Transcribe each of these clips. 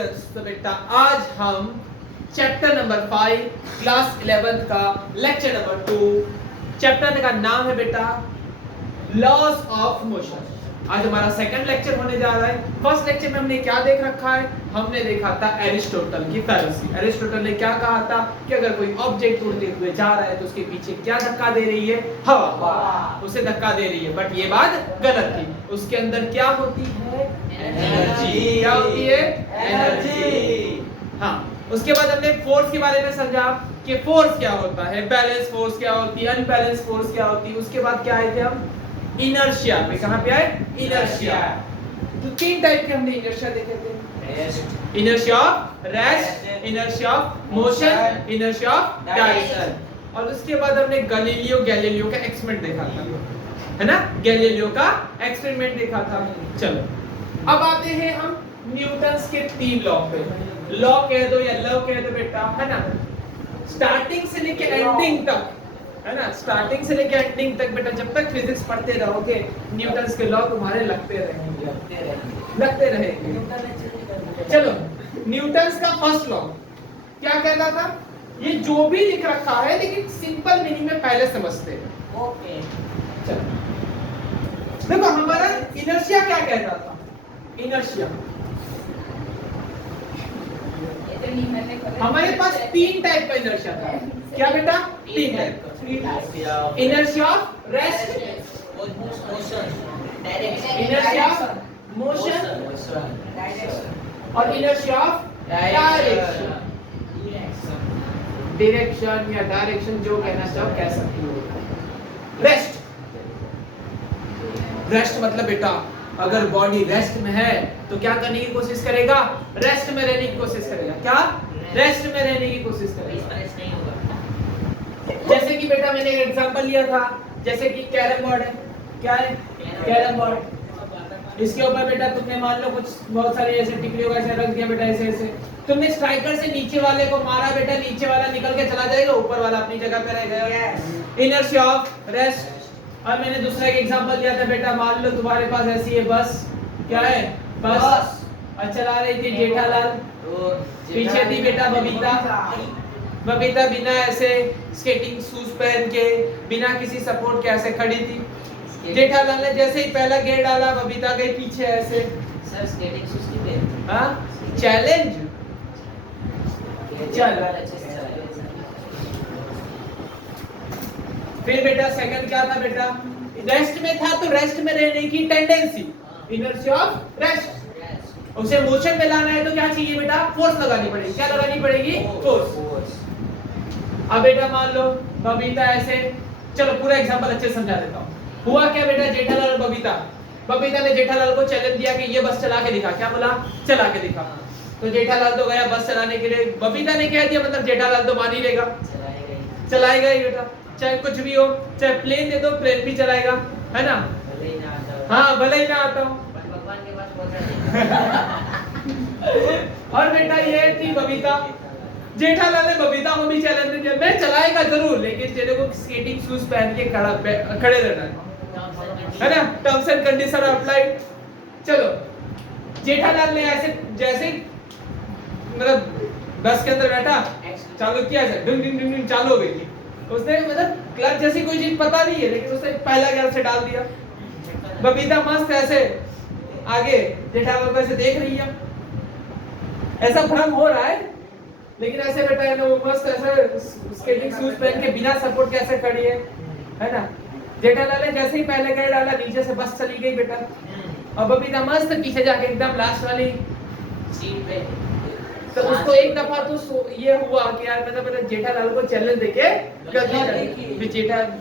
Audience, तो बेटा आज हम चैप्टर नंबर 5 क्लास 11th का लेक्चर नंबर 2, चैप्टर का नाम है बेटा लॉज ऑफ मोशन। आज हमारा सेकंड लेक्चर होने जा रहा है। फर्स्ट लेक्चर में हमने क्या देख रखा है? हमने देखा था एरिस्टोटल की फैलेसी। एरिस्टोटल ने क्या कहा था कि अगर कोई ऑब्जेक्ट उड़ते हुए जा रहा है तो उसके पीछे क्या धक्का दे रही है? हवा उसे धक्का दे रही है। बट ये बात गलत थी। उसके अंदर क्या होती है? एनर्जी। क्या होती है? एनर्जी। हाँ, उसके बाद हमने फोर्स के बारे में समझा कि फोर्स क्या होता है, बैलेंस फोर्स क्या होती है, अनबैलेंस फोर्स क्या होती है। उसके बाद क्या आए थे हम? इनर्शिया पे। कहां पे आए? इनर्शिया। तो तीन टाइप के हमने इनर्शिया देखे थे। Inertia of rest, inertia of motion, inertia of direction. और उसके बाद हमने गैलीलियो का एक्सपेरिमेंट देखा था, है ना? गैलीलियो का एक्सपेरिमेंट देखा था। चलो अब आते हैं हम न्यूटन्स के तीन लॉ पे। लॉ कह दो या लव कह दो बेटा, है ना? स्टार्टिंग से लेके एंडिंग तक, है ना? स्टार्टिंग से लेके एंडिंग तक बेटा जब तक फिजिक्स पढ़ते रहोगे न्यूटन्स के लॉ तुम्हारे लगते रहेंगे। चलो न्यूटन्स का फर्स्ट लॉ क्या कहता था? ये जो भी लिख रखा है लेकिन सिंपल मीनिंग में पहले समझते हैं। ओके चलो देखो हमारा इनर्शिया क्या कहता था? इनर्शिया हमारे पास तीन टाइप का इनर्शिया था। क्या बेटा? तीन टाइप का। Inertia of rest, inertia of motion और इनर्शिया ऑफ डायरेक्शन। डायरेक्शन या डायरेक्शन जो कहना चाहो कह सकती हो। रेस्ट, रेस्ट मतलब बेटा अगर बॉडी रेस्ट में है तो क्या करने की कोशिश करेगा? रेस्ट में रहने की कोशिश करेगा। क्या? रेस्ट में रहने की कोशिश करेगा। जैसे कि बेटा मैंने एक एग्जांपल लिया था, जैसे कि कैरम बोर्ड है। क्या है? Carrom board. इसके ऊपर बेटा तुमने मान लो कुछ बहुत सारे ऐसे टिकड़ियों का ऐसे रख दिया बेटा, ऐसे ऐसे तुमने स्ट्राइकर से नीचे वाले को मारा बेटा, नीचे वाला निकल के चला जाएगा, ऊपर वाला अपनी जगह पे रहेगा। Inertia of rest. और मैंने दूसरा एक एग्जांपल दिया था बेटा, मान लो तुम्हारे पास ऐसी है बस। क्या है? बस। और चला रही थी जेठालाल, पीछे थी बेटा बबीता। बबीता बिना ऐसे स्केटिंग शूज पहन के, बिना किसी सपोर्ट के ऐसे खड़ी थी। जेठालाल ने जैसे ही पहला गियर डाला बबीता गई पीछे ऐसे। सर स्केटिंग शूज की पहन? हाँ चैलेंज। चल फिर बेटा सेकंड क्या था बेटा? रेस्ट में था तो रेस्ट में रहने की टेंडेंसी, इनर्शिया ऑफ रेस्ट। उसे मोशन में लाना है तो क्या चाहिए बेटा? फोर्स लगानी पड़ेगी। क्या लगानी पड़ेगी? फोर्स। अब बेटा मान लो बबीता ऐसे, चलो पूरा एग्जांपल अच्छे से समझा देता हूं। हुआ क्या बेटा? जेठालाल और बबीता ने जेठालाल को चैलेंज दिया कि ये बस चला के दिखा। क्या बोला? चला के दिखा। तो जेठालाल तो गया बस चलाने के लिए। बबीता ने कह दिया मतलब जेठालाल तो मान ही लेगा, चलाएगा ही बेटा, चाहे कुछ भी हो। चाहे प्लेन दे दो प्लेन भी चलाएगा, है ना? हाँ भले ही ना आता हूँ भगवान के पास पहुंचा। और बेटा ये थी बबीता। जेठालाल ने बबीता को भी चैलेंज दिया, मैं चलाएगा जरूर लेकिन तेरे को स्केटिंग शूज पहन के खड़े रहना है ना? Terms and condition applied. चलो जेठालाल ने ऐसे जैसे मतलब बस के अंदर बैठा, चालू किया, डिंग डिंग डिंग चालू हो गई। उसने मतलब क्लच जैसी कोई चीज पता नहीं है लेकिन उसने पहला गियर से डाल दिया। बबीता मस्त ऐसे आगे जेठालाल को ऐसे देख रही है, ऐसा भ्रम हो रहा है लेकिन ऐसे बेटा है ना वो मस्त ऐसे स्केटिंग शूज पहन के बिना सपोर्ट के ऐसे खड़ी है ना? जेठालाल ने जैसे ही पहले गियर डाला नीचे से बस चली गई बेटा। और बबीता मस्त पीछे जाके एकदम लास्ट वाली सीट पे। तो उसको एक दफा तो ये हुआ कि यार मतलब जेठालाल को चैलेंज देके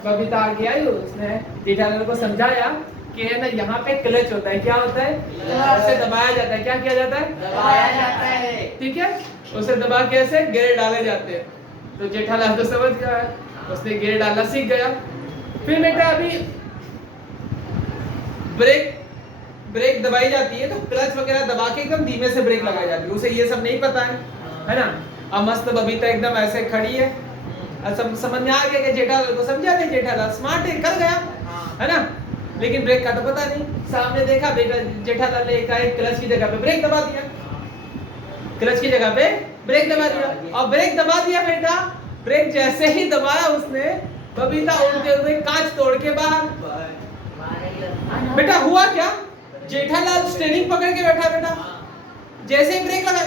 बबीता आ गया, उसने जेठालाल को समझाया कि है ना यहाँ पे क्लच होता है। क्या होता है? उसे दबाया जाता है। क्या किया जाता है? दबाया जाता है। ठीक है, उसे दबा के ऐसे गियर डाले जाते हैं। तो जेठालाल तो समझ गया है, उसने गियर डालना सीख गया। फिर बेटा अभी ब्रेक दबाई जाती है तो क्लच वगैरह दबा के एकदम धीमे से ब्रेक लगाई जाती है। उसे ये सब नहीं पता है ना? अब मस्त बबीता एकदम ऐसे खड़ी है, समझ में आ गया कि जेठालाल को समझा दे। जेठालाल स्मार्ट है, कर गया, है ना? लेकिन ब्रेक का तो पता नहीं। सामने देखा बेटा जेठालाल ने एकाएक क्लच की जगह पे ब्रेक दबा दिया। क्लच की जगह पे ब्रेक दबा दिया, और ब्रेक दबा दिया बेटा, ब्रेक जैसे ही दबाया उसने, बबीता उड़ते हुए कांच तोड़ के बाहर। बेटा हुआ क्या, जेठालाल स्टीयरिंग पकड़ के बैठा बेटा, जैसे ही ब्रेक लगा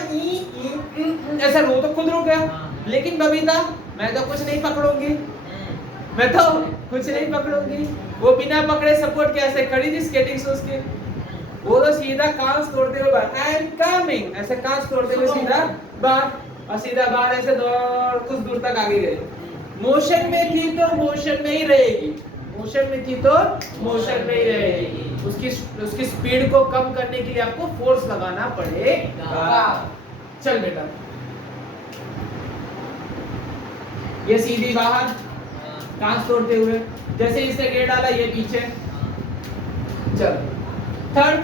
ऐसा वो तो खुद रुक गया, लेकिन बबीता मैं तो कुछ नहीं पकड़ूंगी, मैं तो कुछ नहीं पकड़ूंगी, वो बिना पकड़े सपोर्ट के ऐसे खड़ी थी स्केटिंग शूज के, वो तो सीधा कांच तोड़ते हुए बाहर, आई एम कमिंग ऐसे कांच तोड़ते हुए सीधा बाहर, और सीधा बाहर ऐसे दौड़ कुछ दूर तक आगे गए। मोशन में थी तो मोशन में ही रहेगी, मोशन में थी तो मोशन में ही रहेगी, उसकी स्पीड को कम करने के लिए आपको फोर्स लगाना पड़ेगा। चल बेटा, ये सीधी बाहर कांच तोड़ते हुए, जैसे इसने गियर डाला ये पीछे। चल थर्ड,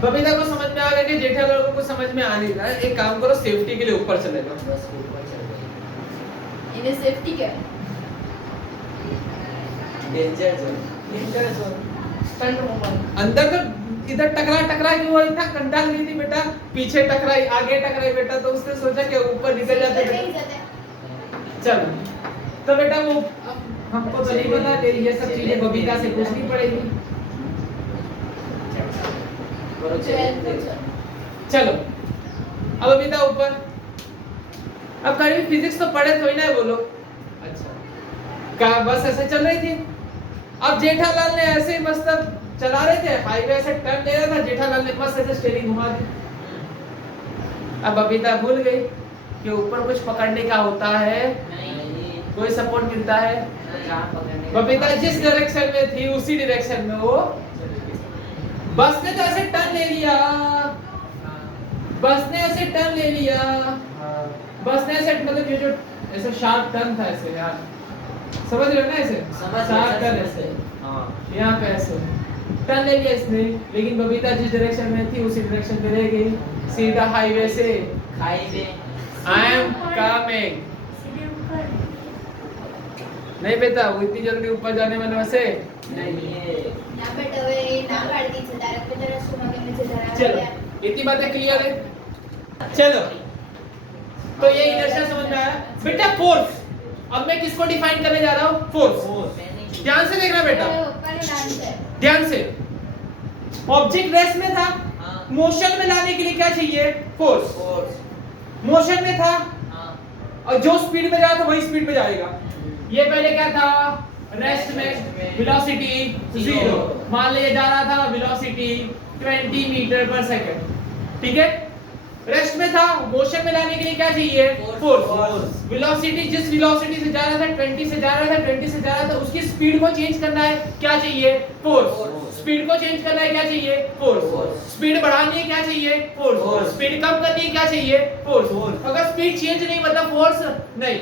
बबीता को समझ में आ गया कि जेठालाल को समझ में आ नहीं रहा है, एक काम करो सेफ्टी के लिए ऊपर चले जाओ। बस ऊपर चल गई। इन्हें सेफ्टी क्या है? Danger zone. Danger zone, stunt movement. अंदर तो इधर टकरा क्यों हुआ, इतना कंधा नहीं थी बेटा, पीछे टकराई आगे टकराई बेटा, तो उसने सोचा कि ऊपर निकल जाते बेटा। चलो तो बेटा वो हमको तो नहीं पता, ये सब चीजें बबीता से पूछनी पड़ेगी। चलो अब बबीता ऊपर, अब कभी फिजिक्स तो पढ़े थोड़ी ना है वो लोग, अच्छा क्या बस ऐसे चल रही थी, अब जेठालाल ने ऐसे ही मस्त चला रहे थे, हाईवे से टर्न ले रहा था, जेठालाल ने मस्त ऐसे स्टीयरिंग घुमा दी। अब बबीता भूल गई कि ऊपर कुछ पकड़ने का होता है, कोई सपोर्ट मिलता है, बबीता जिस डायरेक्शन में थी उसी डायरेक्शन में वो, बस ने तो ऐसे टर्न ले लिया, बस ने ऐसे टर्न ले लिया, बस ने ऐसे मतलब ये जो ऐसे शार्प टर्न था ऐसे यार, समझ रहे हो ना, ऐसे शार्प टर्न ऐसे, यहाँ पे ऐसे टर्न ले लिया इसने, लेकिन बबीता जिस डायरेक्शन में थी उसी डायरेक्शन में रह गई, सीधा हाईवे से खाई में। I am coming. नहीं बेटा वो इतनी जल्दी ऊपर जाने वाले वैसे नहीं है। ना बेटा वे ना गाड़ी चला रहा है, तेरा सुना के नीचे जा रहा है। चलो इतनी बातें क्लियर है। चलो तो ये इनर्शिया समझ में आया बेटा। फोर्स, अब मैं किसको डिफाइन करने जा रहा हूँ, फोर्स। ध्यान से देखना बेटा, ऊपर डांस है। ध्यान से। ऑब्जेक्ट रेस्ट में था, मोशन में लाने के लिए क्या चाहिए, फोर्स। मोशन में था और जो स्पीड में जा रहा था वही स्पीड में जाएगा। ये पहले क्या था, रेस्ट में वेलोसिटी 0, मान लीजिए जा रहा था वेलोसिटी 20 मीटर पर सेकंड, ठीक है। रेस्ट में था, मोशन में लाने के लिए क्या चाहिए, फोर्स। वेलोसिटी जिस वेलोसिटी से जा रहा था 20 से जा रहा था 20 से जा रहा था, उसकी स्पीड को चेंज करना है, क्या चाहिए, फोर्स। स्पीड को चेंज करना है, क्या चाहिए, फोर्स। स्पीड बढ़ानी है, क्या चाहिए, फोर्स। स्पीड कम करनी है, क्या चाहिए, फोर्स। अगर स्पीड चेंज नहीं मतलब फोर्स नहीं,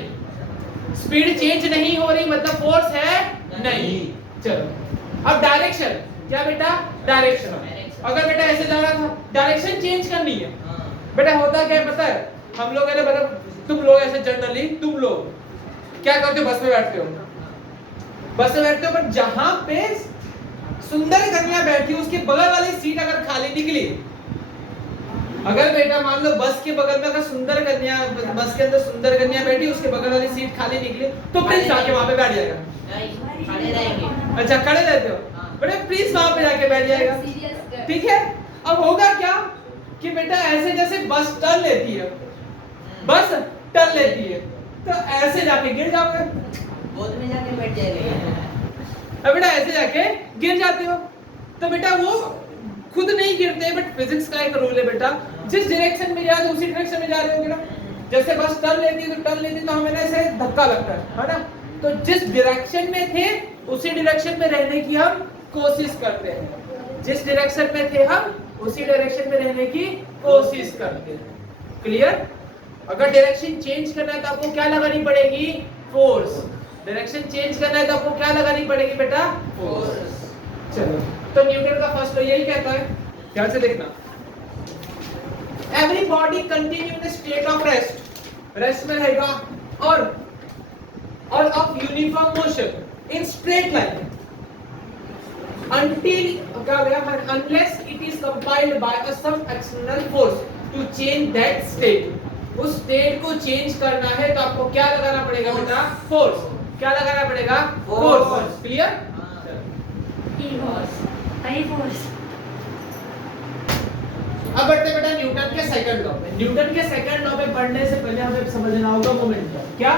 स्पीड चेंज नहीं हो रही मतलब फोर्स है नहीं। चलो अब डायरेक्शन, क्या बेटा, डायरेक्शन। अगर बेटा ऐसे जा रहा था, डायरेक्शन चेंज करनी है बेटा। होता क्या है पता है, हम लोग है ना, मतलब तुम लोग ऐसे जनरली तुम लोग क्या करते हो, बस में बैठते हो, बस में बैठते हो, पर जहां पे सुंदर कन्या बैठी उसके बगल वाली सीट अगर खाली निकली, अगर बेटा मान लो बस के बगल में अगर सुंदर कन्या, बस के अंदर सुंदर कन्या बैठी, उसके बगल वाली सीट खाली निकली, तो प्लीज जाके वहां पे बैठ जाएगा। खड़े रहेंगे। अच्छा खड़े रहते हो बेटा, प्लीज वहां पे जाके बैठ जाएगा, ठीक है। अब होगा क्या कि बेटा ऐसे जैसे बस टर्न लेती है, बस टर्न लेती है, तो ऐसे जाके गिर जाओगे, गोद में जाके बैठ जाएगा। अब बेटा ऐसे जाके गिर जाते हो, तो बेटा वो खुद नहीं गिरते, बट फिजिक्स का एक रूल है बेटा, जिस डायरेक्शन में जा रहे हो उसी डायरेक्शन में जा रहे होगे ना। जैसे बस टर्न लेती है तो टर्न लेती है तो हमें ऐसे धक्का लगता है ना, तो जिस डायरेक्शन में थे उसी डायरेक्शन में रहने की हम कोशिश करते हैं, जिस डायरेक्शन में थे हम उसी डायरेक्शन में रहने की कोशिश करते हैं। क्लियर। अगर डायरेक्शन चेंज करना है तो आपको क्या लगानी पड़ेगी, फोर्स। डायरेक्शन चेंज करना है तो आपको क्या लगानी पड़ेगी बेटा, फोर्स। चलो तो न्यूटन का फर्स्ट लॉ यही कहता है, ध्यान से देखना। Every body continue in state of rest, rest में रहेगा, और of uniform motion in straight line until क्या गया, unless it is compelled by some external force to change that state, उस स्टेट को चेंज करना है तो आपको क्या लगाना पड़ेगा बेटा? फोर्स। क्या लगाना पड़ेगा? फोर्स। क्लियर? अब बढ़ते बेटा न्यूटन के सेकंड लॉ पे। न्यूटन के सेकंड लॉ पे पढ़ने से पहले हमें समझना होगा मोमेंटम। क्या?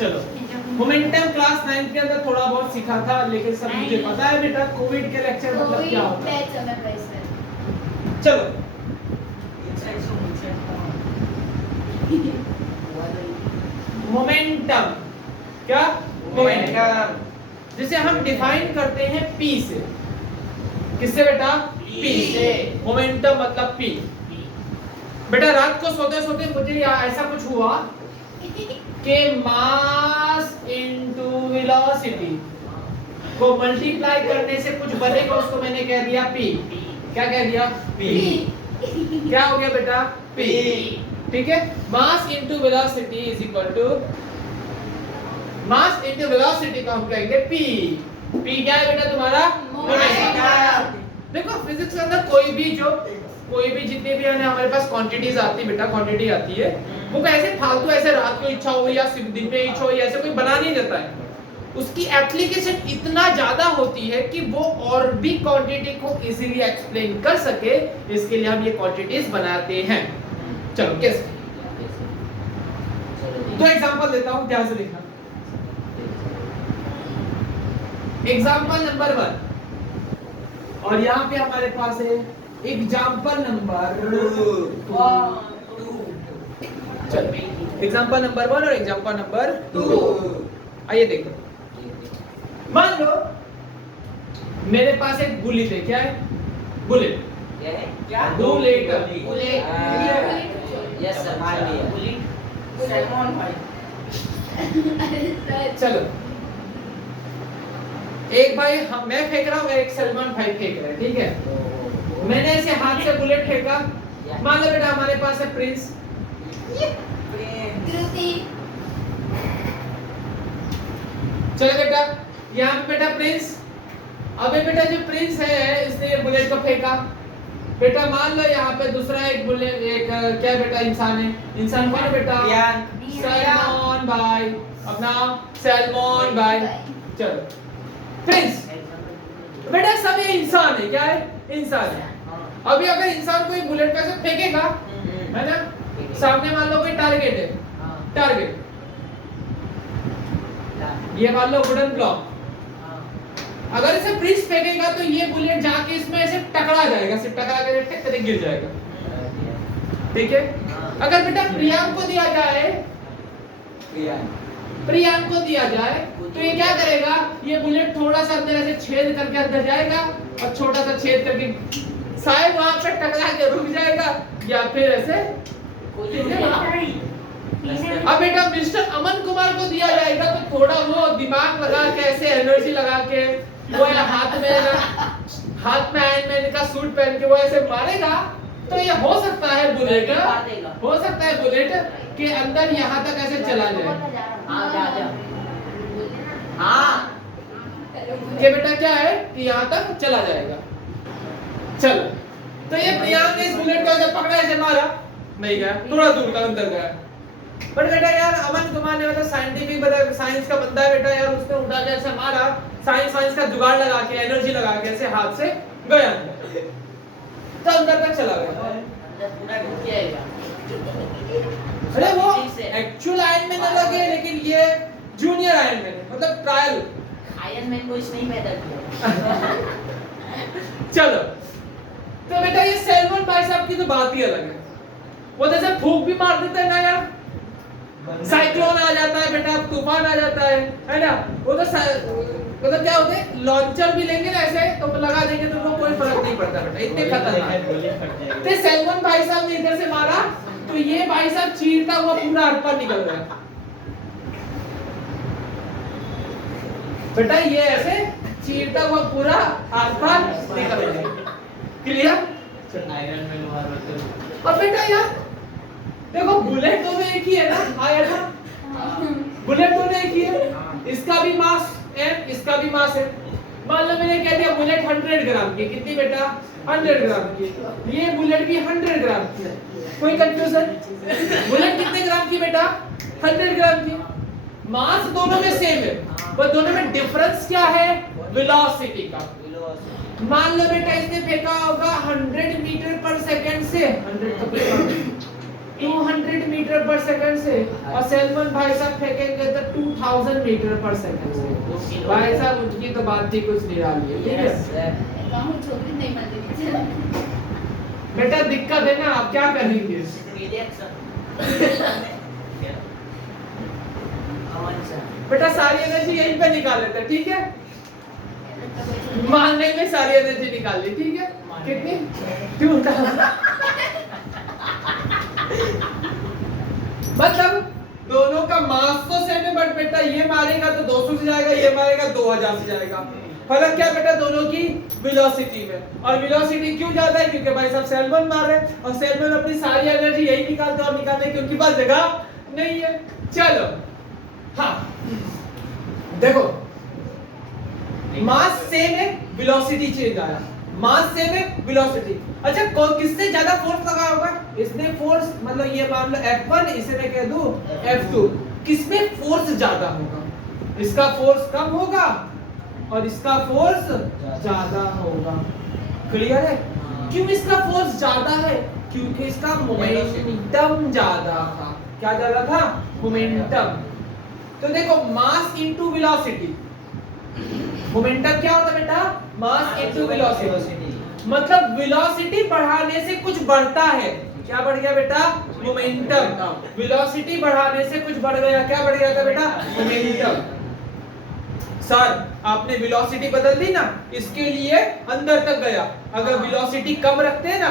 चलो, मोमेंटम क्लास 9 के अंदर थोड़ा बहुत सीखा था, लेकिन सब मुझे पता है बेटा कोविड के लेक्चर मतलब क्या होता है। चलो मोमेंटम, क्या? मोमेंटम जिसे हम डिफाइन करते हैं P से। किससे बेटा? P से। मोमेंटम मतलब P। बेटा रात को सोते सोते मुझे ऐसा कुछ हुआ कि मास इनटू वेलोसिटी को मल्टीप्लाई करने से कुछ बनेगा, उसको मैंने कह दिया P। क्या कह दिया? P। क्या हो गया बेटा? P। ठीक है, mass into velocity is equal to, mass into velocity को हम कहेंगे P। P क्या है बेटा तुम्हारा? मोमेंटम। देखो फिजिक्स के अंदर कोई भी जितने भी हमारे पास क्वांटिटीज आती है बेटा, क्वांटिटी आती है, वो ऐसे फालतू ऐसे रात को इच्छा हो या दिन में इच्छा हो ऐसे कोई बना नहीं देता है। उसकी एप्लीकेशन इतना ज्यादा होती है कि वो और भी क्वांटिटी को इजीली एक्सप्लेन कर सके, इसके लिए हम ये क्वांटिटीज बनाते हैं। चलो कैसे? दो एग्जांपल देता हूं, ध्यान से देखना। एग्जांपल नंबर 1 और यहाँ पे हमारे पास है एग्जांपल नंबर 2। चलो एग्जांपल नंबर 1 और एग्जांपल नंबर 2। आइए देखो, मान लो मेरे पास एक बुलेट है। क्या है? बुलेट। क्या? बुलेट। यस सर, मान लिया। सलमान भाई। चलो एक भाई मैं फेंक रहा हूँ, एक सलमान भाई फेंक रहे हैं, ठीक है? मैंने ऐसे हाथ से बुलेट फेंका। मान लो बेटा हमारे पास है प्रिंस। चलो बेटा यहाँ पे बेटा प्रिंस। अबे बेटा जो प्रिंस है इसने ये बुलेट को फेंका। बेटा मान लो यहाँ पे दूसरा एक बुलेट, एक क्या बेटा इंसान है। इंसान कौन है बेटा? सलमान भाई। अपना सलमान भाई। चलो प्रिंस बेटा सब ये इंसान है। क्या है? इंसान है। अभी अगर इंसान कोई बुलेट पे से फेंकेगा, है ना, सामने मान लो कोई टारगेट है। टारगेट ये मान लो वुडन ब्लॉक। अगर इसे प्रिंस फेंकेगा तो ये बुलेट जाके इसमें ऐसे टकरा जाएगा, सिर्फ टकरा के टक करके गिर जाएगा। ठीक है? अगर बेटा प्रियांक को दिया जाए, प्रियांक को दिया जाए तो ये क्या करेगा? ये बुलेट थोड़ा सा अंदर ऐसे छेद करके अंदर जाएगा और छोटा सा छेद करके शायद वहां पे टकरा के रुक जाएगा या फिर ऐसे। अब बेटा मिस्टर अमन कुमार को दिया जाएगा तो थोड़ा वो दिमाग लगा के ऐसे एनर्जी लगा के वो हाथ में आयरन मैन का सूट पहन के वो ऐसे मारेगा तो ये हो सकता है बुलेट के अंदर यहाँ तक ऐसे चला जाए। ये बेटा क्या है कि यहाँ तक चला जाएगा। चलो तो ये प्रियांक ने इस बुलेट को ऐसे पकड़ा, ऐसे मारा, नहीं गया, थोड़ा दूर का अंदर गया। पर बेटा यार अमन कुमार ने मतलब साइंटिफिक मतलब साइंस का बंदा है बेटा यार, उसने उठा के ऐसे मारा, साइंस का जुगाड़ लगा के एनर्जी लगा के ऐसे हाथ से गया तो अंदर तक चला गया। अंदर पूरा ढुक जाएगा। अरे वो एक्चुअल आयरन मैन अलग है, लेकिन ये जूनियर आयरन मैन है, मतलब ट्रायल आयरन मैन को इसने ही पैदा किया। चलो तो बेटा ये सैलमन भाई साहब की तो बात ही अलग है। वो जैसे फूंक भी मार देता है ना यार, साइक्लोन आ जाता है बेटा, तूफान आ जाता है ना। वो तो मतलब क्या होते हैं, लॉन्चर भी लेंगे ना ऐसे तो लगा देंगे तो वो कोई फर्क नहीं पड़ता बेटा, इतने खतरनाक। तो सैलमन भाई साहब ने इधर से मारा तो ये भाई साहब चीरता हुआ पूरा आर पार निकल गया बेटा, ये ऐसे चीरता हुआ पूरा आर पार निकल गया। क्लियर? आयरन मैन मार। और बेटा यार देखो बुलेट तो एक ही है ना, आया था बुलेट तो एक ही है, इसका भी मास m, इसका भी मास है, मान लो मैंने कह दिया बुलेट 100 ग्राम की, कितनी बेटा 100 ग्राम की, ये बुलेट भी 100 ग्राम की है, कोई कंफ्यूजन? बुलेट कितने ग्राम की बेटा 100 ग्राम की, मास दोनों में सेम है, पर दोनों में डिफरेंस क्या है वेलोसिटी का। मान लो बेटा इसने फेंका होगा 100 मीटर पर सेकंड से 200 मीटर पर सेकंड से, और सैलमन भाई साहब फेंकेंगे तो 2000 मीटर पर सेकंड से। भाई साहब उनकी तो बात ही कुछ निराली है, ठीक है गाँव छोटी नहीं मानती बेटा, दिक्कत है ना, आप क्या करेंगे? बेटा सारी एनर्जी यहीं पे निकाल लेते हैं, ठीक है, मानने में सारी एनर्जी निकाल ली, ठीक है, कितनी क्यों मतलब दोनों का मास तो सेम है, बट बेटा ये मारेगा तो 200 से जाएगा, ये मारेगा 2000 से जाएगा। फर्क क्या बेटा दोनों की वेलोसिटी में, और वेलोसिटी क्यों ज्यादा है क्योंकि भाई साहब सैलमन मार रहे हैं, और सैलमन अपनी सारी एनर्जी यही निकालते हैं, और निकालने की उनके पास जगह नहीं है। चलो हाँ देखो, मास सेम है, वेलोसिटी चेंज आया, मास सेम है, वेलोसिटी। अच्छा कौन किससे ज्यादा फोर्स लगा होगा? इसने फोर्स मतलब ये मान लो F1, इसे मैं कह दूं F2, किसमें फोर्स ज्यादा होगा? इसका फोर्स कम होगा और इसका फोर्स ज्यादा होगा। क्लियर है? क्यों इसका फोर्स ज्यादा है? क्योंकि इसका मोमेंटम ज्यादा था। क्या ज्यादा था? मोमेंटम। तो देखो मास इनटू वेलोसिटी, मोमेंटम क्या होता है बेटा? मास इनटू वेलोसिटी। मतलब वेलोसिटी बढ़ाने से कुछ बढ़ता है, क्या बढ़ गया बेटा? मोमेंटम। वेलोसिटी बढ़ाने से कुछ बढ़ गया, क्या बढ़ गया था बेटा? मोमेंटम। सर आपने वेलोसिटी बदल दी ना, इसके लिए अंदर तक गया, अगर वेलोसिटी कम रखते हैं ना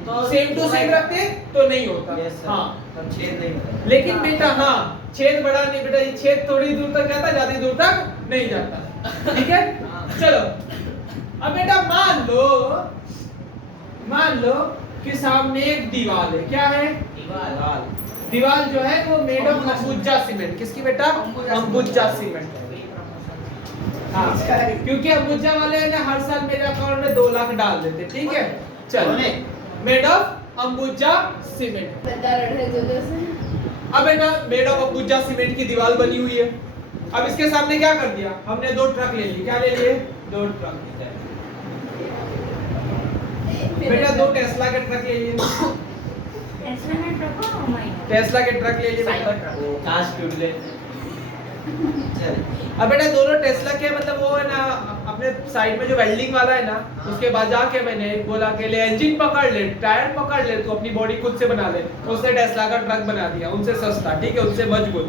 तो सेम टू सेम रखते तो नहीं होता। हाँ तब छेद नहीं होता। लेकिन बेटा हाँ छेद बड़ा नहीं बेटा, ये छेद थोड़ी दूर तक जाता है, ज्यादा दूर तक नहीं जाता, ठीक है। चलो अब बेटा मान लो कि सामने एक दीवार है, क्या है? दीवार जो है वो मेड ऑफ अंबुजा सीमेंट। किसकी बेटा? अंबुजा सीमेंट। हाँ क्योंकि अंबुजा वाले ने हर साल मेरे अकाउंट में 2 लाख डाल देते, ठीक है। चलो मेड ऑफ अंबुजा सीमेंट। अब बेटा मेड ऑफ अंबुजा सीमेंट की दीवार बनी हुई है, अब इसके सामने क्या कर दिया हमने? 2 ट्रक ले लिए। क्या ले लिए? 2 ट्रक। बेटा 2 टेस्ला के ट्रक ले लिए, टेस्ला के ट्रक ले लिए बेटा। अब बेटा दोनों टेस्ला के मतलब वो है ना, अपने साइड में जो वेल्डिंग वाला है ना, उसके बाद जाके मैंने बोला कि ले इंजन पकड़ ले, टायर पकड़ ले, तू अपनी बॉडी खुद से बना ले। उसने टेस्ला का ट्रक बना दिया, उनसे सस्ता, ठीक है, उनसे मजबूत।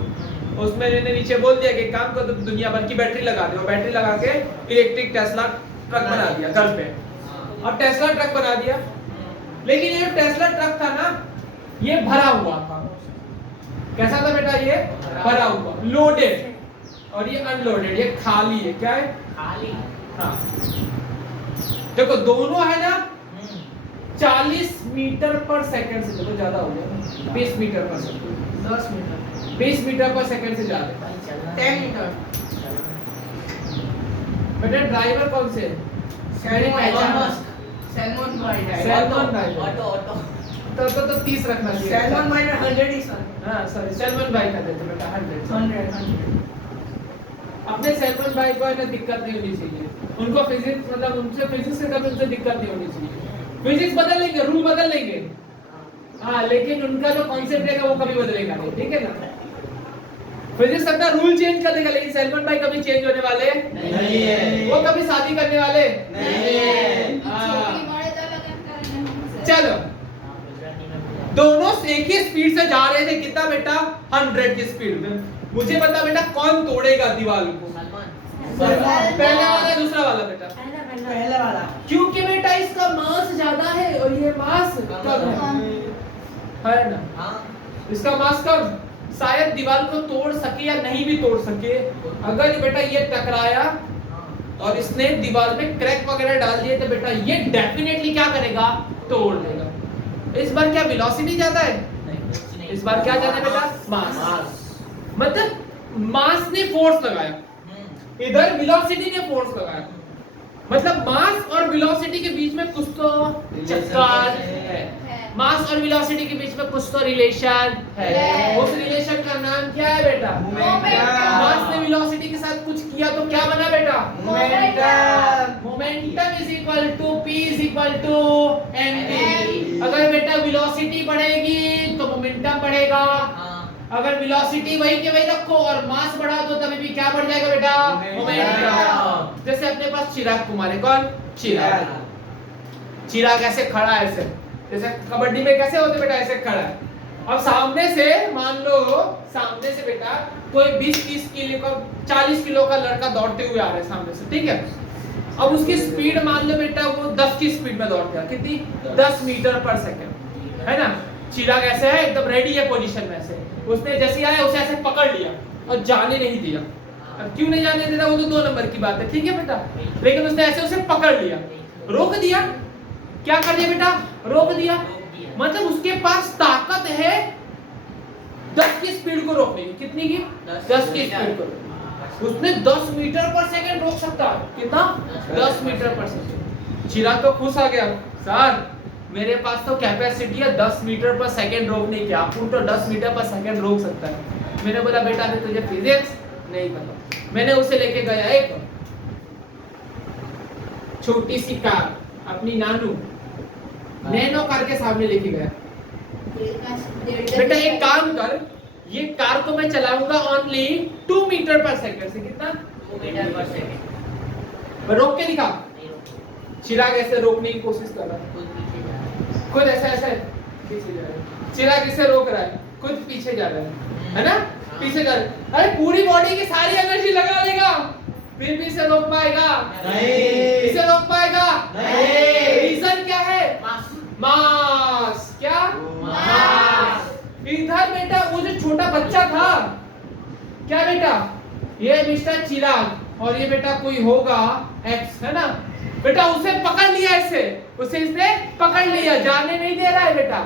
उसमें मैंने नीचे बोल दिया कि काम कर, तो दुनिया भर की बैटरी लगा दे, और बैटरी लगा के इलेक्ट्रिक टेस्ला ट्रक बना दिया घर पे। अब टेस्ला ट्रक बना दिया, लेकिन ये टेस्ला ट्रक था ना, ये भरा हुआ था। कैसा था बेटा? ये भरा हुआ, लोडेड, और ये अनलोडेड, ये खाली है। क्या है? खाली। हाँ देखो दोनों है ना 40 मीटर पर सेकंड से, देखो ज्यादा हो गया, 20 मीटर पर सेकंड, 10 मीटर, 20 मीटर पर सेकंड से ज्यादा, 10 मीटर। बेटा ड्राइवर कौन से? सैलमन भाई है। सैलमन भाई। ऑटो तो 30 रखना चाहिए। सैलमन भाई 100 ही सर। हाँ सॉरी, सैलमन भाई का देते बेटा 100। 100। अपने सैलमन भाई को है ना दिक्कत नहीं होनी चाहिए, उनको फिजिक्स मतलब उनसे फिजिक्स से कभी उनसे दिक्कत नहीं होनी चाहिए। फिजिक्स बदल लेंगे, रूल बदल लेंगे, हाँ, लेकिन उनका जो कॉन्सेप्ट रहेगा वो कभी बदलेगा नहीं, ठीक है ना। फिजिक्स अपना रूल चेंज कर देगा, लेकिन सैलमन भाई कभी चेंज होने वाले नहीं है। वो कभी शादी करने वाले नहीं है। हाँ। चलो दोनों एक ही स्पीड से जा रहे थे, कितना बेटा? 100 की स्पीड में। मुझे बता बेटा कौन तोड़ेगा दीवार को? पहला वाला, दूसरा वाला बेटा? पहले वाला। क्योंकि बेटा इसका मास ज्यादा है और ये मास कम है ना। हाँ। इसका मास कम, शायद दीवार को तोड़ सके या नहीं भी तोड़ सके। अगर बेटा ये टकराया और इसने दीवार में क्रैक वगैरह डाल दिए तो बेटा ये डेफिनेटली क्या करेगा? तोड़ देगा। इस बार क्या वेलोसिटी ज्यादा है? नहीं। इस बार क्या ज्यादा है बेटा? मास। मतलब मास ने फोर्स लगाया, इधर वेलोसिटी ने फोर्स लगाया। मतलब मास और वेलोसिटी के बीच में कुछ तो चक्कर है। मास और वेलोसिटी के बीच में कुछ तो रिलेशन है। उस रिलेशन का नाम क्या है बेटा? मास ने वेलोसिटी के साथ कुछ किया तो क्या बना बेटा? Momentum is equal to p is equal to mv। अगर बेटा वेलोसिटी बढ़ेगी तो मोमेंटम बढ़ेगा। अगर वेलोसिटी वही के वही रखो और मास बढ़ा दो तभी भी क्या बढ़ जाएगा बेटा? मोमेंटम। जैसे अपने पास चिराग कुमार है, कौन? चिराग ऐसे खड़ा है, ऐसे जैसे कबड्डी में कैसे होते बेटा, ऐसे खड़ा है। अब सामने से मान लो, सामने से बेटा कोई 20-30 किलो का 40 किलो का लड़का दौड़ते हुए आ रहा है सामने से, ठीक है। अब उसकी स्पीड मान लो बेटा वो 10 की स्पीड में दौड़ता है, कितनी? 10 मीटर पर सेकंड, है ना। चिराग ऐसे है, एकदम रेडी है पोजीशन में, ऐसे उसने जैसे आया उसे ऐसे पकड़ लिया और जाने नहीं दिया। अब क्यों नहीं जाने देता वो तो 2 नंबर की बात है, ठीक है बेटा। लेकिन उसने ऐसे उसे पकड़ लिया, रोक दिया। क्या कर दिया बेटा? रोक दिया। मतलब उसके पास ताकत है 10 की स्पीड को रोकने की। कितनी की? 10 की स्पीड को। उसने 10 मीटर पर सेकंड रोक सकता है। कितना? 10 मीटर पर सेकंड। चिराग तो खुश आ गया, सर मेरे पास तो कैपेसिटी है 10 मीटर पर सेकंड रोकने की, आप तो 10 मीटर पर सेकंड रोक सकता है। मैंने बोला बेटा अभी तुझे फिजिक्स नहीं पता। मैंने उसे लेके गया एक छोटी सी कार, अपनी नानू नैनो कार के सामने लेके गया। बेटा एक काम कर, ये कार को मैं चलाऊंगा ओनली 2 मीटर पर सेकंड से। कितना? 2 मीटर पर सेकंड। रोक के दिखा। चिराग ऐसे रोकने की कोशिश कर रहा है, खुद ऐसा ऐसा पीछे जा रहा है। चिराग इसे रोक रहा है, खुद पीछे जा रहा है ना, पीछे जा रहा है। अरे पूरी बॉडी की सारी एनर्जी लगा लेगा, फिर भी इसे रोक पाएगा नहीं। इसे रोक पाएगा नहीं। रीजन क्या है? मास। क्या? मास। इधर बेटा वो जो छोटा बच्चा था, क्या बेटा? ये मिस्टर चिराग और ये बेटा कोई होगा एक्स, है ना। बेटा उसे पकड़ लिया, उसे इसने पकड़ लिया, जाने नहीं दे रहा है बेटा।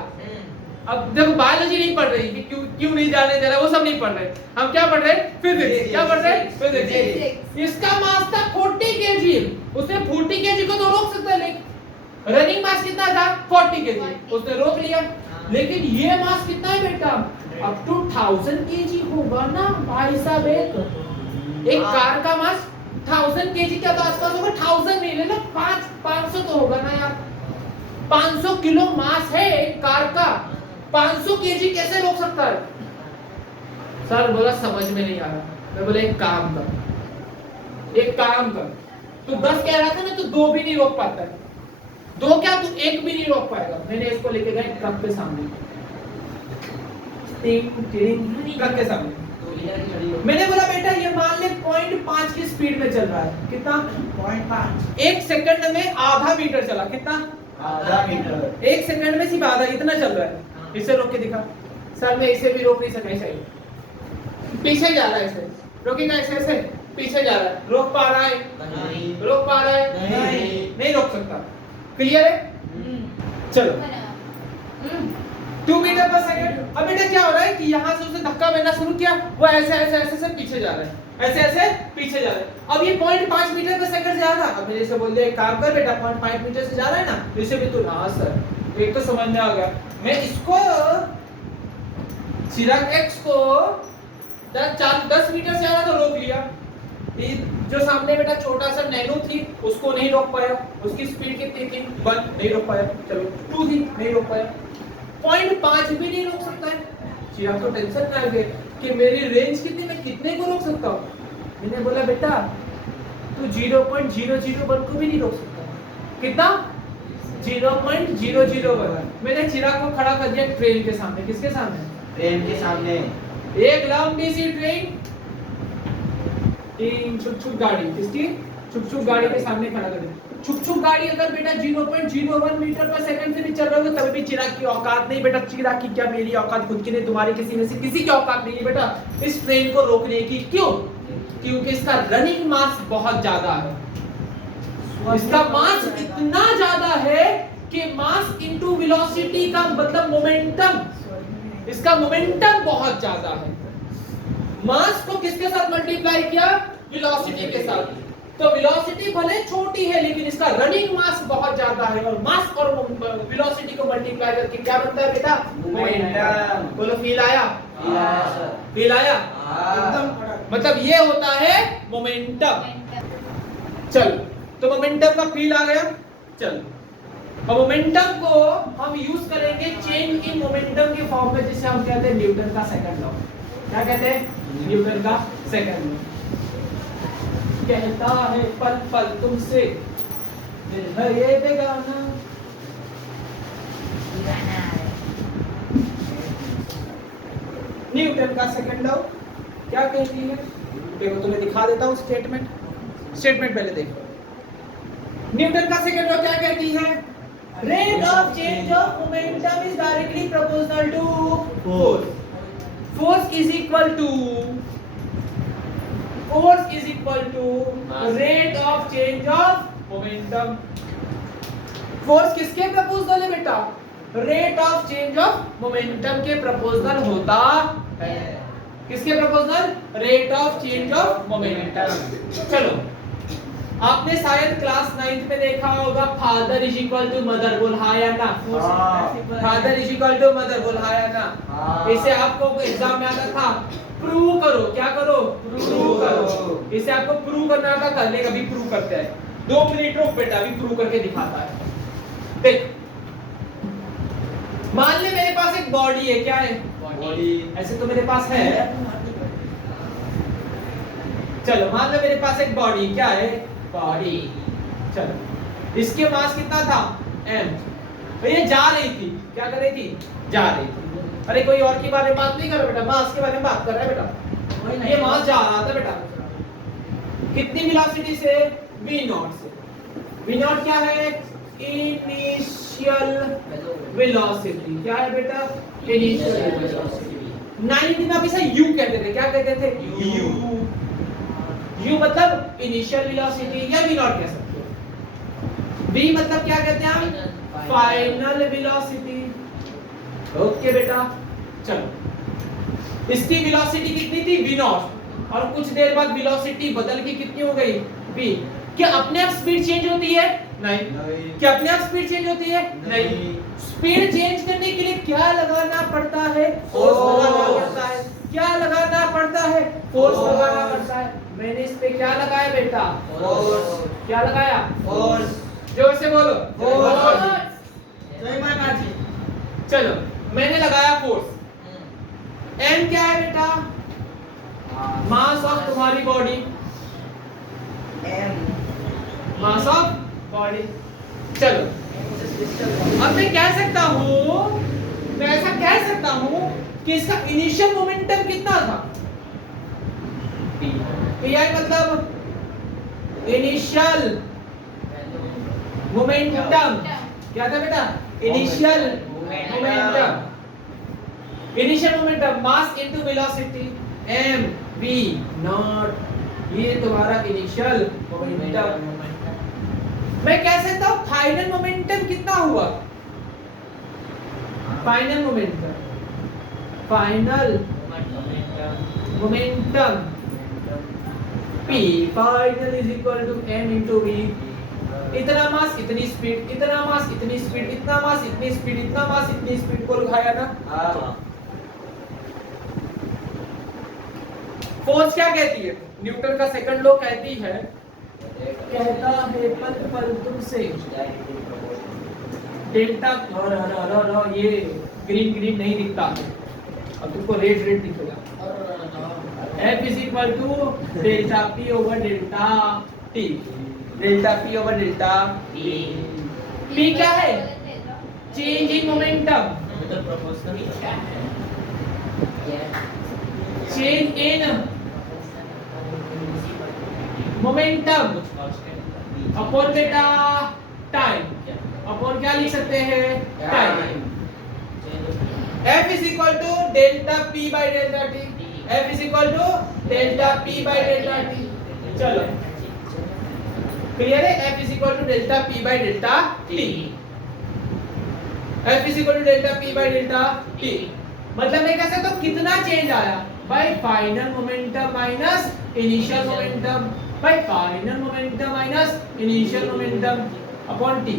अब देखो बायोलॉजी नहीं पढ़ रही कि क्यों नहीं जाने दे रहा, वो सब नहीं पढ़ रहे। हम क्या पढ़ रहे? फिजिक्स। क्या पढ़ रहे? फिजिक्स। इसका मास था 40 केजी, उसने 40 केजी को तो रोक सकता है, लेकिन रनिंग मास कितना था? 40 केजी, उसने रोक लिया। लेकिन ये मास कितना है बेटा? अप टू 1000 केजी होगा ना भाई साहब। एक कार का मास 1000 केजी के आसपास होगा। 1000 नहीं ले लो, 500 तो होगा ना यार। 500 किलो मास है एक कार का, 500 केजी कैसे रोक सकता है? सर बोला समझ में नहीं आ रहा। मैं बोला एक काम कर, तू 10 कह रहा था ना, तू 2 भी नहीं रोक पाता है। 2 क्या, तू 1 भी नहीं रोक पाएगा। मैंने इसको लेके गया ट्रक के सामने, ट्रक के सामने। मैंने बोला बेटा ये मान ले 0.5 की स्पीड में चल रहा है। कितना? 0.5। 1 सेकंड में आधा मीटर चला। कितना? आधा मीटर। 1 सेकंड में सिर्फ आधा, इतना चल रहा है। इसे रोक के दिखा। सर मैं इसे भी रोक नहीं सकता, ऐसे पीछे जा रहा है, इसे रोकेगा, ऐसे पीछे जा रहा है। रोक पा रहा है? नहीं। रोक पा रहा है? नहीं रोक सकता। क्लियर है? चलो 2 मीटर पर सेकंड। अब बेटा क्या हो रहा है कि यहाँ से उसे धक्का देना शुरू किया, वो ऐसे पीछे जा रहा है, ऐसे पीछे जा रहा है। अब ये 0.5 मीटर पर सेकंड से जा रहा है। अब मैंने इसे बोल दिया एक काम कर बेटा, 0.5 मीटर से जा रहा है ना, इसे भी तू। हाँ सर, एक तो समझ में आ गया। मैं इसको चिराग एक्स को 10 मीटर से आ रहा था, रोक लिया। जो सामने बेटा छोटा सा नैनो थी, उसको नहीं रोक पाया। उसकी स्पीड कितनी थी? 1, नहीं रोक पाया। चलो 2 थी, नहीं रोक पाया। 0.5 भी नहीं रोक सकता है। चिराग तो टेंशन में आ गए कि मेरी रेंज कितनी, मैं कितने को रोक सकता हूँ। मैंने बोला बेटा तू 0.001 को भी नहीं रोक सकता। कितना? 0.001। मैंने चिराग को खड़ा कर दिया ट्रेन के सामने। किसके सामने? ट्रेन के सामने। एक लंबी सी ट्रेन, 3 छुक-छुक गाड़ी, किसकी? छुक-छुक गाड़ी के सामने खड़ा कर दिया। छुक-छुक गाड़ी अगर बेटा 0.01 मीटर पर सेकंड से भी चल रहा होगा तब भी चिराग की औकात नहीं बेटा। चिराग की क्या, मेरी औकात खुद की नहीं, तुम्हारी किसी में से किसी की औकात नहीं है बेटा इस ट्रेन को रोकने की। क्यों? क्योंकि इसका रनिंग मास बहुत ज्यादा है। इसका मास इतना ज्यादा है कि मास इनटू वेलोसिटी का मतलब मोमेंटम, इसका मोमेंटम बहुत ज्यादा है। मास को किसके साथ मल्टीप्लाई किया? वेलोसिटी के साथ। तो वेलोसिटी भले छोटी है लेकिन इसका रनिंग मास बहुत ज्यादा है, और मास और वेलोसिटी को मल्टीप्लाई करके क्या बनता है बेटा? मोमेंटम। बोलो फील आया? फील आया? एकदम, मतलब ये होता है मोमेंटम। चल, तो मोमेंटम का फील आ गया। चल, अब मोमेंटम को हम यूज करेंगे चेंज इन मोमेंटम के फॉर्म में, जिसे हम कहते हैं न्यूटन का सेकंड लॉ। क्या कहते हैं? न्यूटन का सेकंड लॉ। कहता है पल पल तुमसे दिल है ये बेगाना। न्यूटन का सेकंड लॉ क्या कहती है? देखो तुम्हें दिखा देता हूँ स्टेटमेंट पहले देखो। न्यूटन का सेकंड लॉ क्या कहती है? Rate of change of momentum is directly proportional to force is equal to rate of change of momentum. Force किसके प्रपोर्शनल है बेटा? Rate of change of momentum के प्रपोर्शनल होता है। किसके proportional? Rate of change of momentum. चलो, आपने शायद क्लास 9th में देखा होगा father is equal to mother, बोल हाँ या ना? Father is equal to mother, बोल हाँ या ना? इसे आपको एग्जाम में आता था, प्रूव करो। क्या करो? प्रूव करो। इसे आपको प्रूव करना आता, कर लेगा, अभी प्रूव करते हैं। 2 मिनट रुक बेटा, अभी प्रूव करके दिखाता है। देख, मान ले मेरे पास एक बॉडी है। क्या है? बॉडी। ऐसे तो मेरे पास है। चलो, मान लो मेरे पास एक बॉडी। क्या है? बॉडी। चलो, इसके मास कितना था? m। तो ये जा रही थी। क्या कर रही थी? जा रही थी। अरे कोई और के बारे में बात नहीं कर रहा बेटा, मास के बारे में बात कर रहा है बेटा। ये मास जा रहा था बेटा, कितनी वेलोसिटी से? v0 से। v0 क्या है? Initial velocity. क्या है बेटा? Initial velocity. 9 में आप इसे u कहते थे। क्या कहते थे? u मतलब इनिशियल वेलोसिटी या v0 कह सकते हो। v मतलब क्या कहते हैं हम? Final velocity. ओके बेटा, चलो, इसकी वेलोसिटी कितनी थी? v0, और कुछ देर बाद वेलोसिटी बदल के कितनी हो गई? v। क्या अपने आप स्पीड चेंज होती है? नहीं। क्या अपने आप स्पीड चेंज होती है? नहीं। स्पीड चेंज करने के लिए क्या लगाना पड़ता है? फोर्स लगाना पड़ता है। क्या लगाना पड़ता है? फोर्स लगाना पड़ता है। मैंने इस पे क्या लगाया बेटा? फोर्स। क्या लगाया? फोर्स। जोर से बोलो, फोर्स। जय माता जी। चलो, मैंने लगाया फोर्स। m क्या है बेटा? मास ऑफ तुम्हारी बॉडी। Mass of body. चलो, अब मैं कह सकता हूँ, मैं ऐसा कह सकता हूँ कि इसका इनिशियल मोमेंटम कितना था? PI मतलब इनिशियल मोमेंटम। क्या था बेटा? Initial momentum. Initial momentum mass into velocity m v not. ये तुम्हारा इनिशियल मोमेंटम। मैं कह सकता हूं फाइनल मोमेंटम कितना हुआ? Final momentum p final is equal to m into v। इतना मास इतनी स्पीड, इतना मास इतनी स्पीड, इतना मास इतनी स्पीड, इतना मास इतनी स्पीड को लिखाया ना। फोर्स क्या कहती है? न्यूटन का सेकंड लॉ कहती है, कहता है पल पल तुमसे डेल्टा। ये ग्रीन ग्रीन नहीं दिखता, अब तुमको रेड रेड दिखेगा। F is equal to delta P over delta T। Delta P over delta P क्या है? Change in momentum. Change in momentum upon बेटा टाइम। अपॉन क्या लिख सकते हैं? Time. F is equal to delta P by delta T। F is equal to delta P by delta T। चलो, clear है? F is equal to delta P by delta T। F is equal to delta P by delta T। मतलब मैं कह सकता हूँ कितना change आया? By final momentum minus initial momentum. By final momentum minus initial momentum upon T.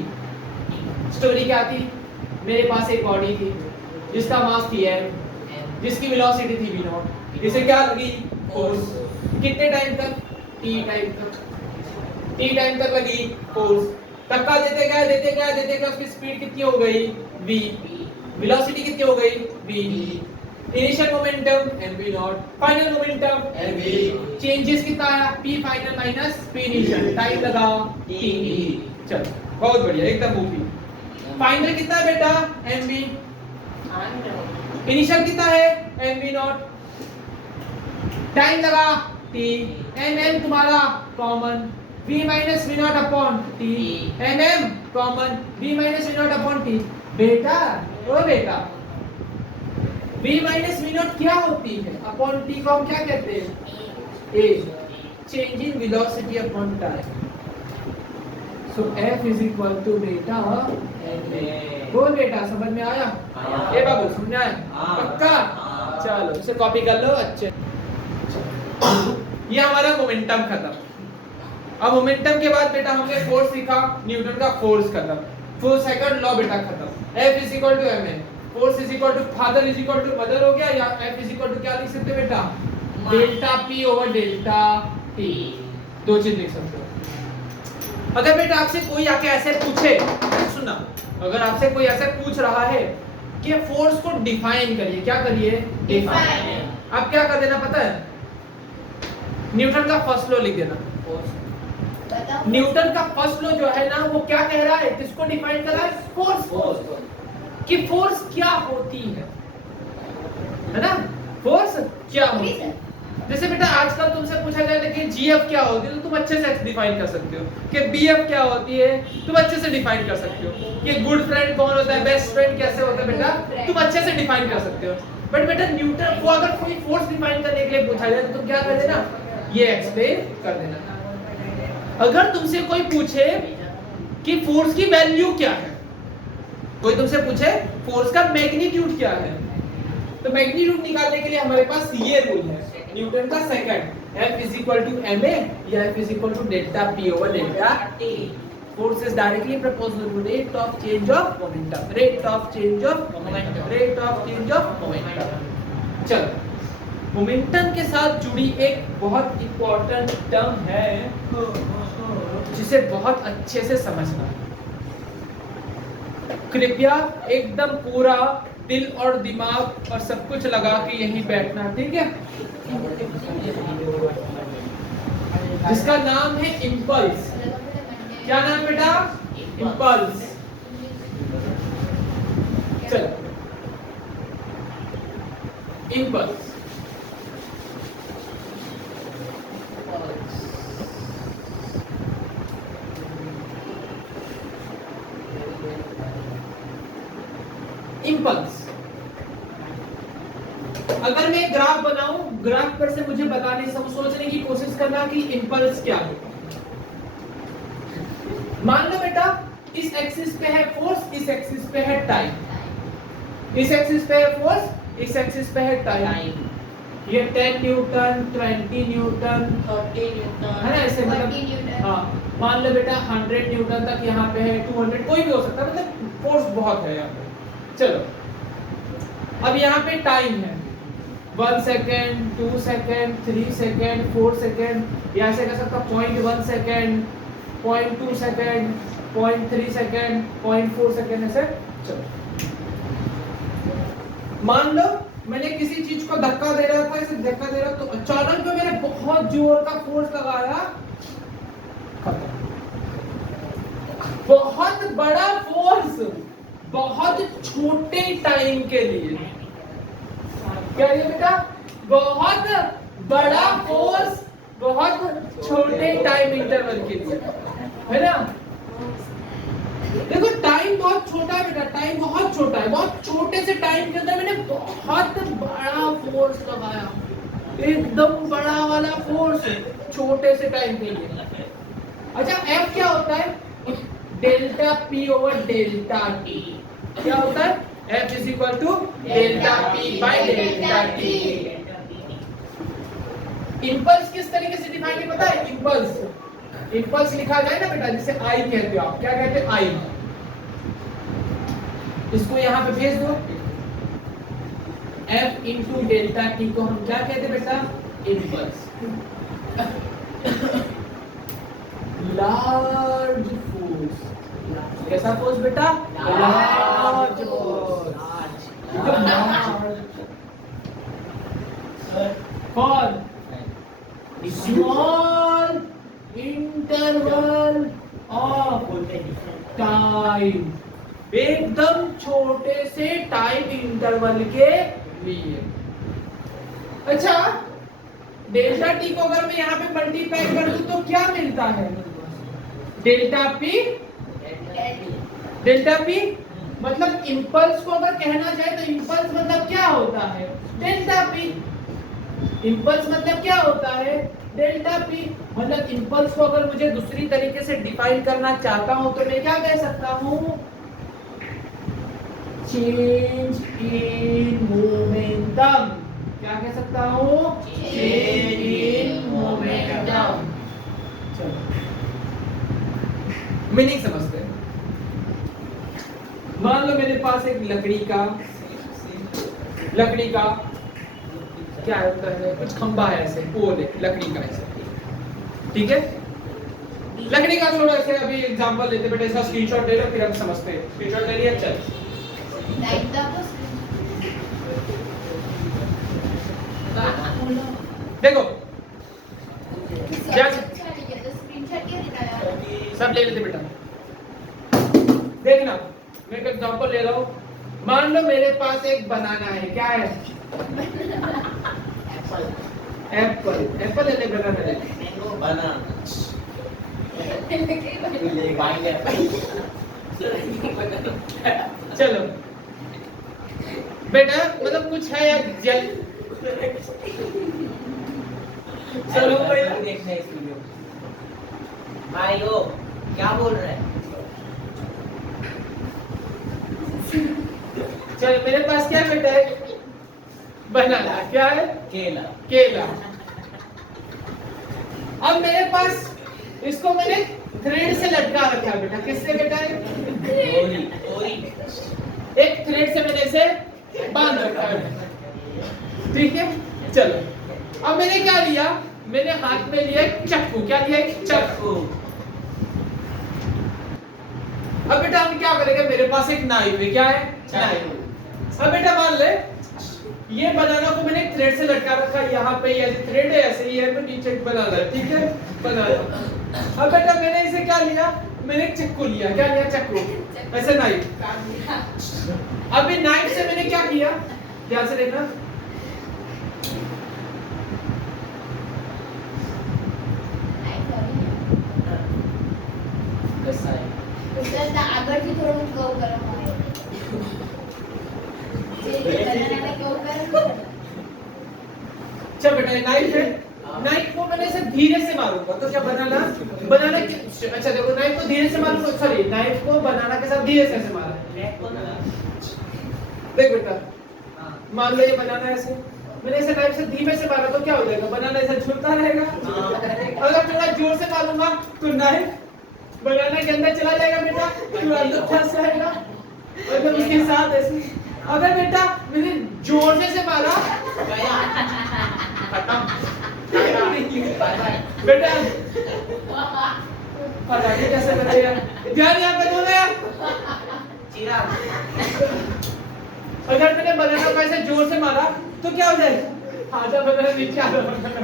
Story क्या थी? मेरे पास एक बॉडी थी जिसका मास थी m, जिसकी वेलोसिटी थी v नॉट, इसे क्या लगी? फोर्स। कितने टाइम तक? t टाइम तक लगी फोर्स। धक्का देते गए उसकी स्पीड कितनी हो गई? v। वेलोसिटी कितनी हो गई? v। Initial momentum mv not, final momentum mv। Changes कितना आया? p final minus p initial, time लगा t। चलो बहुत बढ़िया, एकदम ओपी। फाइनल कितना है बेटा? mv। इनिशियल कितना है? mv नॉट, टाइम लगा t। mm तुम्हारा common, v minus v not upon t। mm common, v minus v not upon t। बेटा ओ बेटा, v माइनस v नॉट क्या होती है? अपॉन t को हम क्या कहते हैं? a, change in velocity upon time. So f is equal to बेटा बोल बेटा, समझ में आया? ए बाबू समझ में आया? पक्का? चलो इसे कॉपी कर लो। अच्छे, ये हमारा मोमेंटम खत्म। अब मोमेंटम के बाद बेटा हमने फोर्स सीखा, न्यूटन का फोर्स खत्म, फोर्स सेकंड लॉ बेटा खत्म। F is equal to mn, force is equal to father is equal to mother हो गया, या F इज इक्वल टू क्या लिख सकते बेटा? Delta P over delta T, दो चीज लिख सकते हो। अगर बेटा आपसे कोई आके ऐसे पूछे, सुनना, अगर आपसे कोई ऐसे पूछ रहा है कि फोर्स को डिफाइन करिए, क्या करिए? डिफाइन। अब क्या कर देना पता है? न्यूटन का फर्स्ट लॉ लिख देना। न्यूटन का फर्स्ट लॉ जो है ना, वो क्या कह रहा है? किसको डिफाइन कर रहा है? फोर्स। कि फोर्स क्या होती है ना? फोर्स क्या होती है? जैसे बेटा आजकल तुमसे पूछा जाए कि जीएफ क्या होती है, तो तुम अच्छे से डिफाइन कर सकते हो। कि बीएफ क्या होती है, तुम अच्छे से डिफाइन कर सकते हो। कि गुड फ्रेंड कौन होता है, बेस्ट फ्रेंड कैसे होता है बेटा, तुम अच्छे से डिफाइन कर सकते हो। बट बेटा न्यूटन को अगर कोई फोर्स डिफाइन करने के लिए पूछा जाए तो तुम क्या कर देना? ये एक्सप्लेन कर देना। अगर तुमसे कोई पूछे कि फोर्स की वैल्यू क्या है, कोई तुमसे पूछे फोर्स का मैग्नीट्यूड क्या है, तो मैग्नीट्यूड निकालने के लिए हमारे पास ये रूल है न्यूटन का second, F is equal to ma या F is equal to delta P over delta T. Force is directly proportional to rate of change of momentum. Rate of change of momentum. Rate of change of momentum. चलो, momentum के साथ जुड़ी एक बहुत important term है जिसे बहुत अच्छे से समझना। कृपया एकदम पूरा दिल और दिमाग और सब कुछ लगा के यहीं बैठना, ठीक है? जिसका नाम है इम्पल्स। क्या नाम बेटा? इम्पल्स। चलो, इम्पल्स। इम्पल्स। अगर मैं ग्राफ बनाऊं, ग्राफ पर से मुझे बताने सब सोचने की कोशिश करना कि इम्पल्स क्या है। मान लो बेटा इस एक्सिस पे है फोर्स, इस एक्सिस पे है टाइम। इस एक्सिस पे है फोर्स, इस एक्सिस पे है टाइम। ये 10 न्यूटन, 20 न्यूटन, 30 न्यूटन है ना, ऐसे मतलब हाँ, मान लो बेटा 100 न्यूटन तक यहाँ पे है, 200 कोई भी हो सकता है, मतलब फोर्स बहुत है यहाँ पे। चलो, अब यहाँ पे टाइम है 1 सेकेंड, 2 सेकेंड, 3 सेकेंड, 4 सेकेंड, या ऐसे कह सकता 0.1 सेकेंड, 0.2 सेकेंड, 0.3 सेकेंड, 0.4 सेकेंड, ऐसे। चलो, मान लो मैंने किसी चीज को धक्का दे रहा था, ऐसे धक्का दे रहा, तो अचानक में मैंने बहुत जोर का फोर्स लगाया, बहुत बड़ा फोर्स बहुत छोटे टाइम के लिए। क्या ये बेटा? बहुत बड़ा फोर्स बहुत छोटे टाइम इंटरवल के लिए, है ना? देखो टाइम बहुत छोटा है बेटा, टाइम बहुत छोटा है, बहुत छोटे से टाइम के अंदर मैंने बहुत बड़ा फोर्स लगाया, एकदम बड़ा वाला फोर्स छोटे से टाइम के लिए। अच्छा, F क्या होता है? Delta P over delta T। क्या होता है? F is equal to delta P by delta T। Impulse किस तरीके से डिफाइन है पता है? इंपल्स लिखा जाए ना बेटा, जिसे आई कहते हो आप, क्या कहते हैं? आई। इसको यहां पे भेज दो, F इंटू डेल्टा टी को हम क्या कहते हैं बेटा? इंपल्स। लार्ज फोर्स, कैसा फोर्स बेटा? Large force. For small interval of time, एकदम छोटे से टाइम इंटरवल के लिए। अच्छा, डेल्टा टी को अगर मैं यहाँ पे मल्टीप्लाई कर दूं तो क्या मिलता है? Delta P. डेल्टा पी मतलब इंपल्स को अगर कहना जाए तो इंपल्स मतलब क्या होता है? Delta P. इंपल्स मतलब क्या होता है? Delta P. मतलब इंपल्स को अगर मुझे दूसरी तरीके से डिफाइन करना चाहता हूं तो मैं क्या कह सकता हूं? Change in momentum. क्या कह सकता हूं? Change in momentum. चलो मीनिंग समझते हैं। मान लो मेरे पास एक लकड़ी का क्या होता है, कुछ खंबा है, ऐसे पोल है लकड़ी का ऐसे, ठीक है? लकड़ी का थोड़ा ऐसे अभी एग्जांपल लेते बेटा, इसका स्क्रीनशॉट ले लो फिर हम समझते हैं। स्क्रीनशॉट ले लिया, चल देखो क्या सब ले लेते बेटा। देखना, मैं एक एग्जांपल ले रहा हूँ। मान लो मेरे पास एक बनाना है, क्या है? एप्पल। एप्पल ले, बनाना ले। चलो बेटा, मतलब कुछ है या जल? चलो देखना इस वीडियो। भाई ओ क्या बोल रहे हैं? चलो मेरे पास क्या बेटा है? बनाना। क्या है? केला। केला। अब मेरे पास इसको मैंने थ्रेड से लटका रखा है बेटा। किससे बेटा? एक थ्रेड से मैंने इसे बांध रखा है, ठीक है? चलो अब मैंने क्या लिया? मैंने हाथ में लिया एक चक्कू। क्या लिया? एक चक्कू। अब बेटा हम क्या करेंगे? मेरे पास एक नाइफ है। क्या है? नाइफ। अब बेटा मान ले ये बनाना को मैंने थ्रेड से लटका रखा है, यहाँ पे ये थ्रेड है, ऐसे ही है, तो नीचे बनाना है, ठीक है? बनाना। अब बेटा मैंने इसे क्या लिया? मैंने एक चक्कू लिया। क्या लिया? चक्कू, ऐसे नाइफ। अभी नाइफ से मैंने क्या किया? ध्यान से देखना। આગળથી થોડું ગૌ ગરમ હોય જે બનાના ગૌ ગરમ હોય। चल बेटा ये नाइफ है, नाइफ को मैंने इसे धीरे से मारूंगा तो क्या बनाना? बनाना अच्छा देखो, नाइफ को धीरे से मारूंगा, सॉरी नाइफ को बनाना के साथ धीरे से ऐसे मारा। देख बेटा, मान लो ये बनाना ऐसे, मैंने इसे नाइफ से धीमे से मारा तो क्या हो जाएगा? बनाना ऐसे झूलता रहेगा। अगर थोड़ा जोर से मारूंगा तो नाइफ बनाना के अंदर चला जाएगा बेटा, पूरा अंदर फंस जाएगा, मतलब उसके साथ ऐसे। अगर बेटा मैंने जोर से मारा खत्म बेटा, पता नहीं कैसे करते यार। ध्यान यहाँ पे दो यार। अगर मैंने बनाना को ऐसे जोर से मारा तो क्या हो जाएगा? आधा बनाना नीचे, आधा बनाना।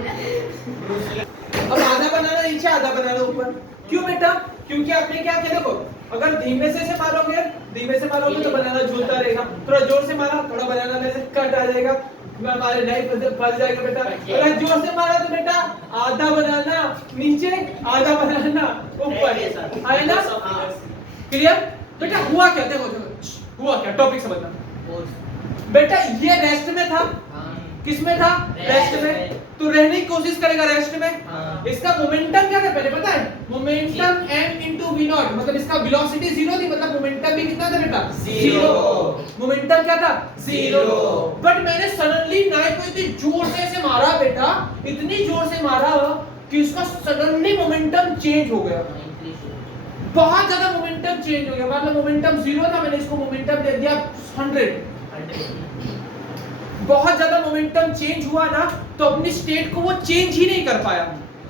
अब आधा बनाना नीचे, आधा बनाना ऊपर। क्यों बेटा? क्योंकि आपने क्या किया? देखो अगर धीमे से मारोगे तो बनाना झूलता रहेगा, थोड़ा जोर से मारा थोड़ा बनाना में से कट आ जाएगा, हमारे नाइफ फंस जाएगा बेटा। अगर जोर से मारा तो बेटा आधा बनाना नीचे, आधा बनाना ऊपर, है ना? क्लियर बेटा? हुआ क्या? देखो हुआ क्या, टॉपिक समझना बेटा। ये रेस्ट में था, किसमें था? रेस्ट में। तो रहने की कोशिश करेगा रेस्ट में। हाँ। इसका मोमेंटम क्या था पहले पता है? Momentum m into v naught, मतलब इसका वेलोसिटी 0 थी, मतलब मोमेंटम भी कितना था बेटा? 0। मोमेंटम क्या था? 0। बट मैंने सडनली नाइफ को इतनी जोर से ऐसे मारा बेटा, इतनी जोर से मारा कि उसका सडनली मोमेंटम चेंज हो गया, बहुत ज्यादा मोमेंटम चेंज हो गया। मतलब मोमेंटम 0 था, मैंने इसको मोमेंटम दे दिया 100। बहुत ज्यादा मोमेंटम चेंज हुआ ना, तो अपनी स्टेट को वो चेंज ही नहीं कर पाया।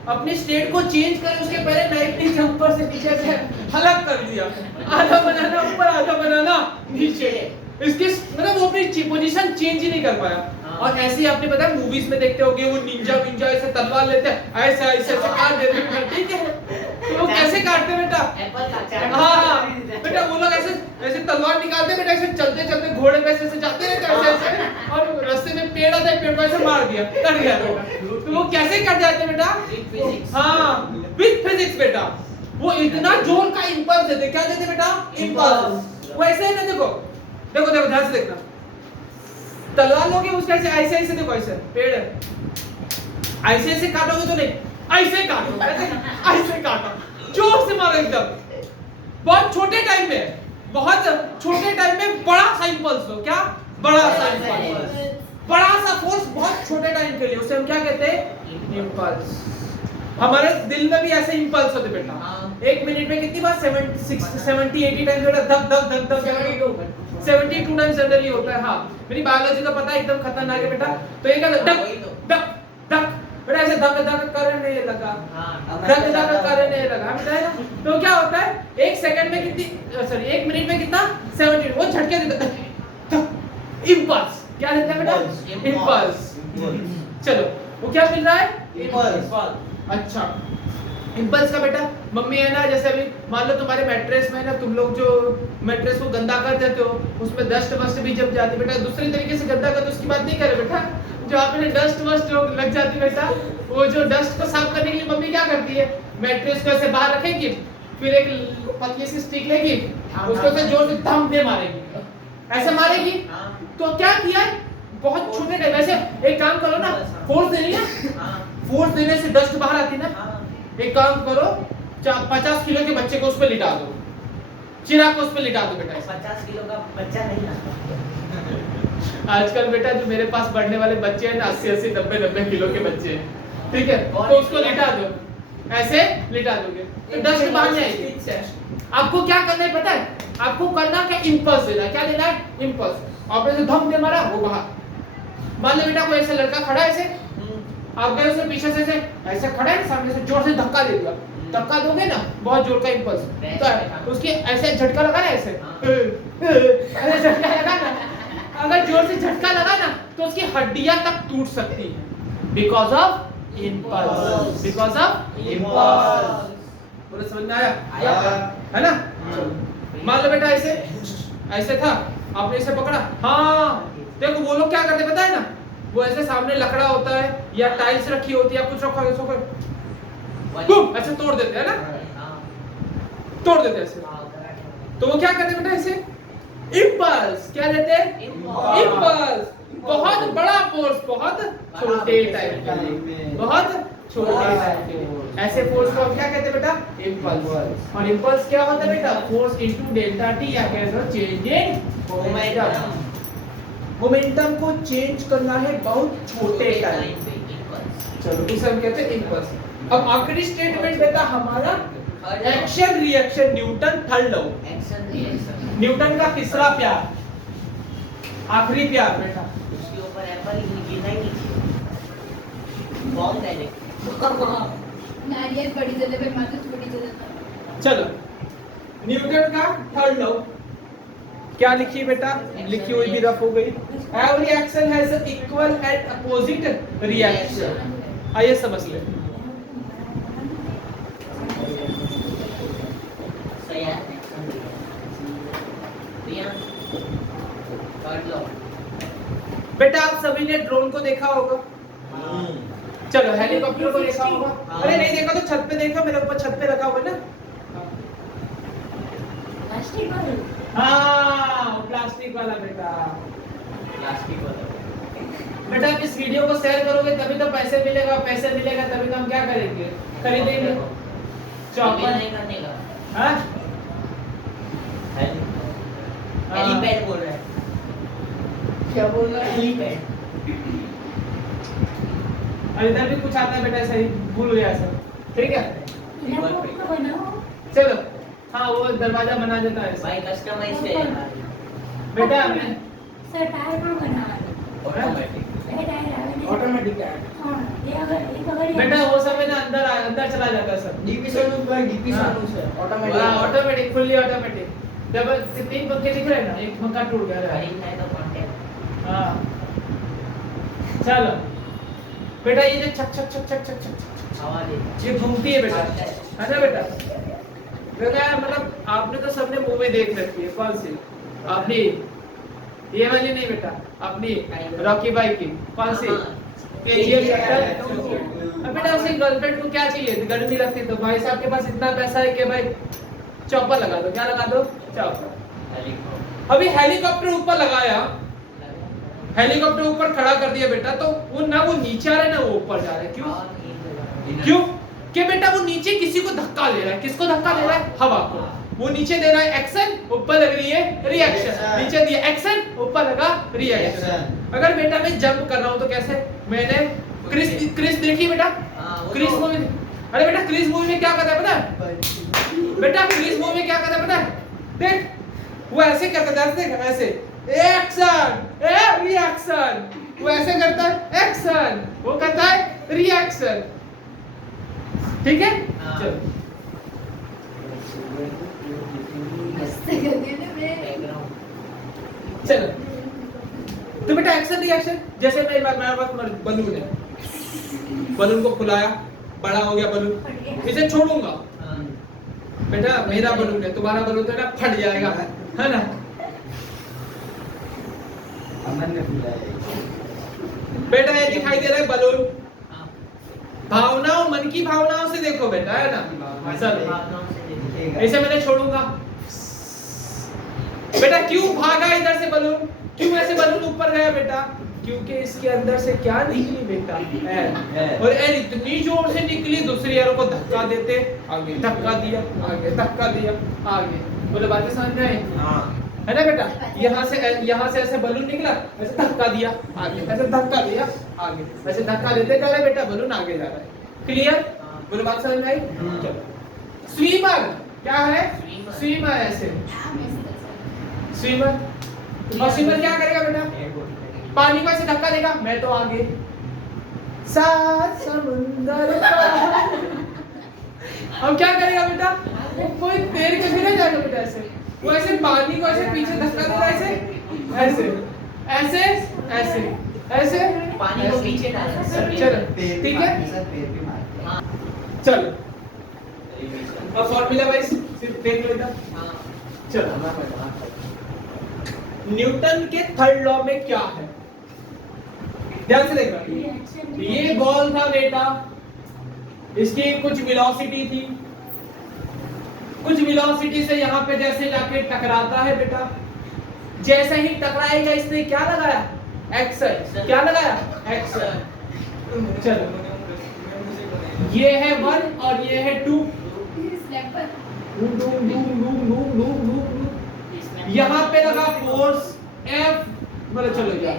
अपनी स्टेट को चेंज करे उसके पहले नाइफ ने ऊपर से नीचे से अलग कर दिया, आधा बनाना ऊपर आधा बनाना नीचे। इसके मतलब वो अपनी पोजीशन चेंज ही नहीं कर पाया। और ऐसे ही आपने पता है मूवीज में देखते होगे, वो निंजा विंजा ऐसे तलवार लेते हैं, ऐसे ऐसे ऐसे काट देते हैं, ठीक है? तो वो कैसे काटते हैं बेटा? हाँ बेटा, वो लोग ऐसे ऐसे तलवार निकालते हैं बेटा, ऐसे चलते चलते घोड़े पे ऐसे जाते रहते हैं ऐसे ऐसे, और रास्ते में पेड़ आता है, पेड़ को ऐसे मार दिया, कट गया बेटा। तो वो कैसे कट जाते हैं बेटा? हाँ, विद फिजिक्स बेटा। वो इतना जोर का इंपल्स देते, क्या देते बेटा? इंपल्स। वो ऐसे है ना, देखो देखो देखो ध्यान से देखना, तलवार लोगे उसके ऐसे ऐसे ऐसे, देखो ऐसे पेड़ है, ऐसे ऐसे काटोगे तो नहीं, ऐसे काटो, ऐसे काटो, जोर से मारो एकदम, बहुत छोटे टाइम में, बहुत छोटे टाइम में बड़ा सा इंपल्स दो। क्या? बड़ा सा इंपल्स, बड़ा सा फोर्स बहुत छोटे टाइम के लिए, उसे हम क्या कहते हैं? इंपल्स। हमारे दिल में भी ऐसे इंपल्स होते बेटा। एक मिनट में कितनी बार? 70 80 टाइम्स बेटा, धक धक धक धक 72 टाइम्स जनरली होता है। हाँ, मेरी बायोलॉजी का पता है, एकदम खतरनाक है बेटा। तो ये क्या, धक धक धक बेटा, ऐसे धक धक करने लगा, धक धक करने लगा बेटा, है ना? तो क्या होता है, एक सेकंड में कितनी, सॉरी एक मिनट में कितना? 70। वो झटके देता है, इंपल्स। क्या देता है बेटा? इंपल्स। चलो, वो क्या मिल रहा है? इंपल्स। अच्छा, इंपल्स का बेटा मम्मी है ना, जैसे अभी मान लो तुम्हारे मैट्रेस में ना, तुम लोग जो मैट्रेस को गंदा कर देते हो, उसमें डस्ट वस्ट भी जम जाती बेटा, दूसरी तरीके से गंदा कर, तो उसकी बात नहीं करे बेटा, जो आपने डस्ट वस्ट लग जाती बेटा, वो जो डस्ट को साफ करने के लिए मम्मी क्या करती है, मैट्रेस को ऐसे बाहर रखेगी, फिर एक पतली सी स्टिक लेगी, उसको ऐसे जोर से धम दे मारेगी, ऐसे मारेगी। तो क्या किया, बहुत छोटे टाइम, वैसे एक काम करो ना, फोर्स देनी है, फोर्स देने से डस्ट बाहर आती ना। एक काम करो, 50 किलो के बच्चे को उस पे लिटा दो, चिराग को उस पे लिटा दो बेटा। 50 किलो का बच्चा नहीं आता आजकल बेटा जो मेरे पास बढ़ने वाले बच्चे हैं ना, 80 90 किलो के बच्चे हैं, ठीक है, तो उसको लिटा दो, ऐसे लिटा दोगे तो डस्ट बाहर नहीं आएगी। आपको क्या करना है पता है? आपको करना क्या, इंपल्स देना है। क्या देना है? इंपल्स। आपने जो धम दे मारा वो बाहर। मान लो बेटा कोई ऐसा लड़का खड़ा है, ऐसे आप गए उसके पीछे से ऐसे खड़ा है, सामने से जोर से धक्का दे दिया, धक्का दोगे ना, बहुत जोर का इंपल्स, तो उसकी ऐसे झटका लगा ना, ऐसे ऐसे झटका लगा ना, अगर जोर से झटका लगा ना तो उसकी हड्डियां तक टूट सकती है, because of impulse, because of impulse. बोलो समझ में आया? है ना? मान लो बेटा ऐसे ऐसे था, आपने इसे पकड़ा, हाँ देखो वो लोग क्या करते पता है ना, वो ऐसे सामने लकड़ा होता है या टाइल्स रखी होती है, कुछ रखा है, बूम ऐसे तोड़ देते हैं ना, तोड़ देते हैं ऐसे। तो वो क्या करते बेटा, ऐसे इंपल्स। क्या देते हैं? इंपल्स। बहुत बड़ा फोर्स बहुत छोटे टाइम के लिए, बहुत छोटे टाइम के लिए, ऐसे फोर्स को हम क्या कहते हैं बेटा? इंपल्स। और इंपल्स क्या होता है बेटा? फोर्स इनटू डेल्टा टी, या कह लो चेंज इन मोमेंटम। मोमेंटम को चेंज करना है बहुत छोटे टाइम पे। चलो इसे हम कहते हैं इंपल्स। अब आखिरी स्टेटमेंट बेटा हमारा action reaction, Newton third law, action reaction, Newton का तीसरा प्यार, आखिरी प्यार बेटा। उसके ऊपर एप्पल गिरना ही नहीं चाहिए, बॉम्ब डायरेक्ट, नारियल बड़ी जगह पे, माचिस छोटी जगह पे। चलो न्यूटन का थर्ड लॉ क्या लिखी बेटा? लिखी हुई भी रफ हो गई। Every action has an equal and opposite reaction. आइए समझ ले। बेटा आप सभी ने ड्रोन को देखा होगा, चलो हेलीकॉप्टर को देखा होगा, अरे नहीं देखा तो छत पे देखो, मेरे ऊपर छत पे रखा हुआ है ना, हाँ प्लास्टिक वाला बेटा, प्लास्टिक वाला बेटा आप इस वीडियो को शेयर करोगे तभी तो पैसे मिलेगा, पैसे मिलेगा तभी तो हम क्या करेंगे, खरीदेंगे चॉपर। नहीं करने का हाँ हेलीपैड बोल रहा है। क्या बोल रहा है? हेलीपैड। और इधर भी कुछ आता है बेटा, सही भूल गया सब, ठीक है चलो। हाँ वो दरवाजा बना देता है भाई कस्टमाइज पे है बेटा मैं सर टायर पण बनावવાનું ऑटोमेटिक। બે ટાયર આવે ને ऑटोमेटिक टायर હા એ અગર बेटा वो सब है ना अंदर चला जाता है सब। डीपी सोनू पर डीपी सोनू से automatic automatic, fully automatic. Double से 3 पंखे दिख रहे हैं ना, एक पंखा टूट गया है। खरीदना है तो कांटेक्ट। हाँ चलो बेटा ये जो छक छक छक छक छक छक आवाज है। ये घूमती है बेटा, है ना बेटा? बेटा मतलब आपने तो सबने मूवी देख रखी है, कौन सी? आपने ये वाली नहीं बेटा, अपनी रॉकी भाई की कौन सी? KGF chapter. अब बेटा उसे गर्लफ्रेंड को क्या चाहिए? गर्मी लगती तो भाई साहब के पास इतना पैसा है कि भाई चॉपर लगा दो। क्या लगा दो? चॉपर। अभी हेलीकॉप्टर ऊपर लगाया, हेलीकॉप्टर ऊपर खड़ा कर दिया बेटा, तो वो ना वो नीचे आ रहा है ना वो ऊपर जा रहा है। क्यों? क्यों? कि बेटा वो नीचे किसी को धक्का दे रहा है। किसको धक्का दे रहा है? हवा को। वो नीचे दे रहा है एक्शन, ऊपर लग रही है रिएक्शन। नीचे दिया एक्शन, ऊपर लगा रिएक्शन। अगर बेटा मैं जंप कर रहा हूं तो कैसे? मैंने क्रिस देखी बेटा? क्रिस मूवी। अरे बेटा क्रिस मूवी में क्या करता है पता है? बेटा क्रिस मूवी में क्या करता है पता है? देख वो ऐसे करता है, देख ऐसे एक्शन ए रिएक्शन। वो ऐसे करता है एक्शन, वो करता है रिएक्शन। ठीक है चलो। चलो तो बेटा एक्शन रिएक्शन, जैसे मेरे पास बलून है, बलून को फुलाया, बड़ा हो गया बलून, इसे छोड़ूंगा। बेटा मेरा बलून है, तुम्हारा बलून तो ना फट जाएगा, है ना? अमन ने फुलाया बेटा ये दिखाई दे रहा है बलून। भावनाओं, मन की भावनाओं से देखो बेटा, है ना? चलो इसे मैंने छोड़ूंगा। बेटा क्यों भागा इधर से बलून? क्यों ऐसे बलून ऊपर गया बेटा? क्योंकि इसके अंदर से क्या निकली बेटा? एयर। और एयर इतनी जोर से निकली, दूसरी एयर को धक्का देते, आगे धक्का दिया, आगे धक्का दिया, आगे। बोले बातें समझ में आई? हां है ना बेटा? यहाँ से ऐसे बलून निकला, ऐसे धक्का दिया आगे, ऐसे धक्का दिया आगे, ऐसे धक्का देते जा रहे बेटा, बलून आगे जा रहा है। क्लियर? बोलो बात समझ में आई? चलो स्विमर क्या है? स्विमर ऐसे स्विमर। और स्विमर क्या करेगा बेटा? पानी को ऐसे धक्का देगा, मैं तो आगे सात समुंदर पार। अब क्या करेगा बेटा? वो कोई तैर के भी नहीं जाएगा बेटा, ऐसे वो ऐसे पानी को ऐसे पीछे धक्का देगा, ऐसे ऐसे ऐसे ऐसे ऐसे पानी को पीछे डालना। चलो ठीक है चलो। अब फॉर्मूला वाइज सिर्फ देख लो इधर। चलो न्यूटन के थर्ड लॉ में क्या है? ध्यान से देखना। ये बॉल था बेटा, इसकी कुछ वेलोसिटी थी, कुछ वेलोसिटी से यहाँ पे जैसे जाके टकराता है बेटा। जैसे ही टकराएगा इसने क्या लगाया? एक्शन। क्या लगाया? एक्शन। चलो ये है 1 और ये है 2। यहाँ पे लगा फोर्स F, बोले चलो यार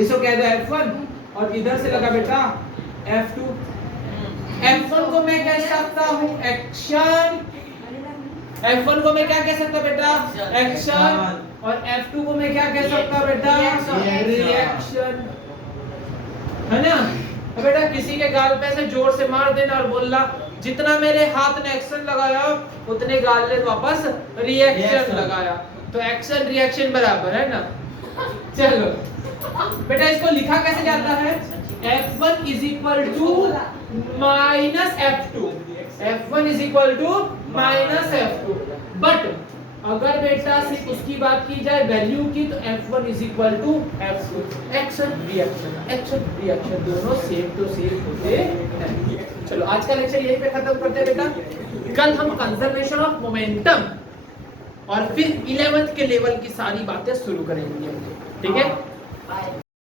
इसको कह दो F1, और इधर से लगा बेटा F2। F1 को मैं कह सकता हूँ एक्शन, F1 को मैं क्या कह सकता बेटा? एक्शन। और F2 को मैं क्या कह सकता बेटा? रिएक्शन, है ना? अब बेटा किसी के गाल पे ऐसे जोर से मार देना और बोलना जितना मेरे हाथ ने एक्शन लगाया उतने गाल ने वापस रिएक्शन लगाया, तो एक्शन रिएक्शन बराबर है ना? चलो बेटा इसको लिखा कैसे जाता है? F1 is equal to minus F2, F1 is equal to minus F2। But अगर बेटा सिर्फ उसकी बात की जाए वैल्यू की, तो F1 is equal to F2। Action reaction दोनों सेम टू सेम होते हैं। चलो आज का लेक्चर यहीं पे खत्म करते हैं बेटा। कल हम कंजर्वेशन ऑफ मोमेंटम और फिर 11th के लेवल की सारी बातें शुरू करेंगे, ठीक है?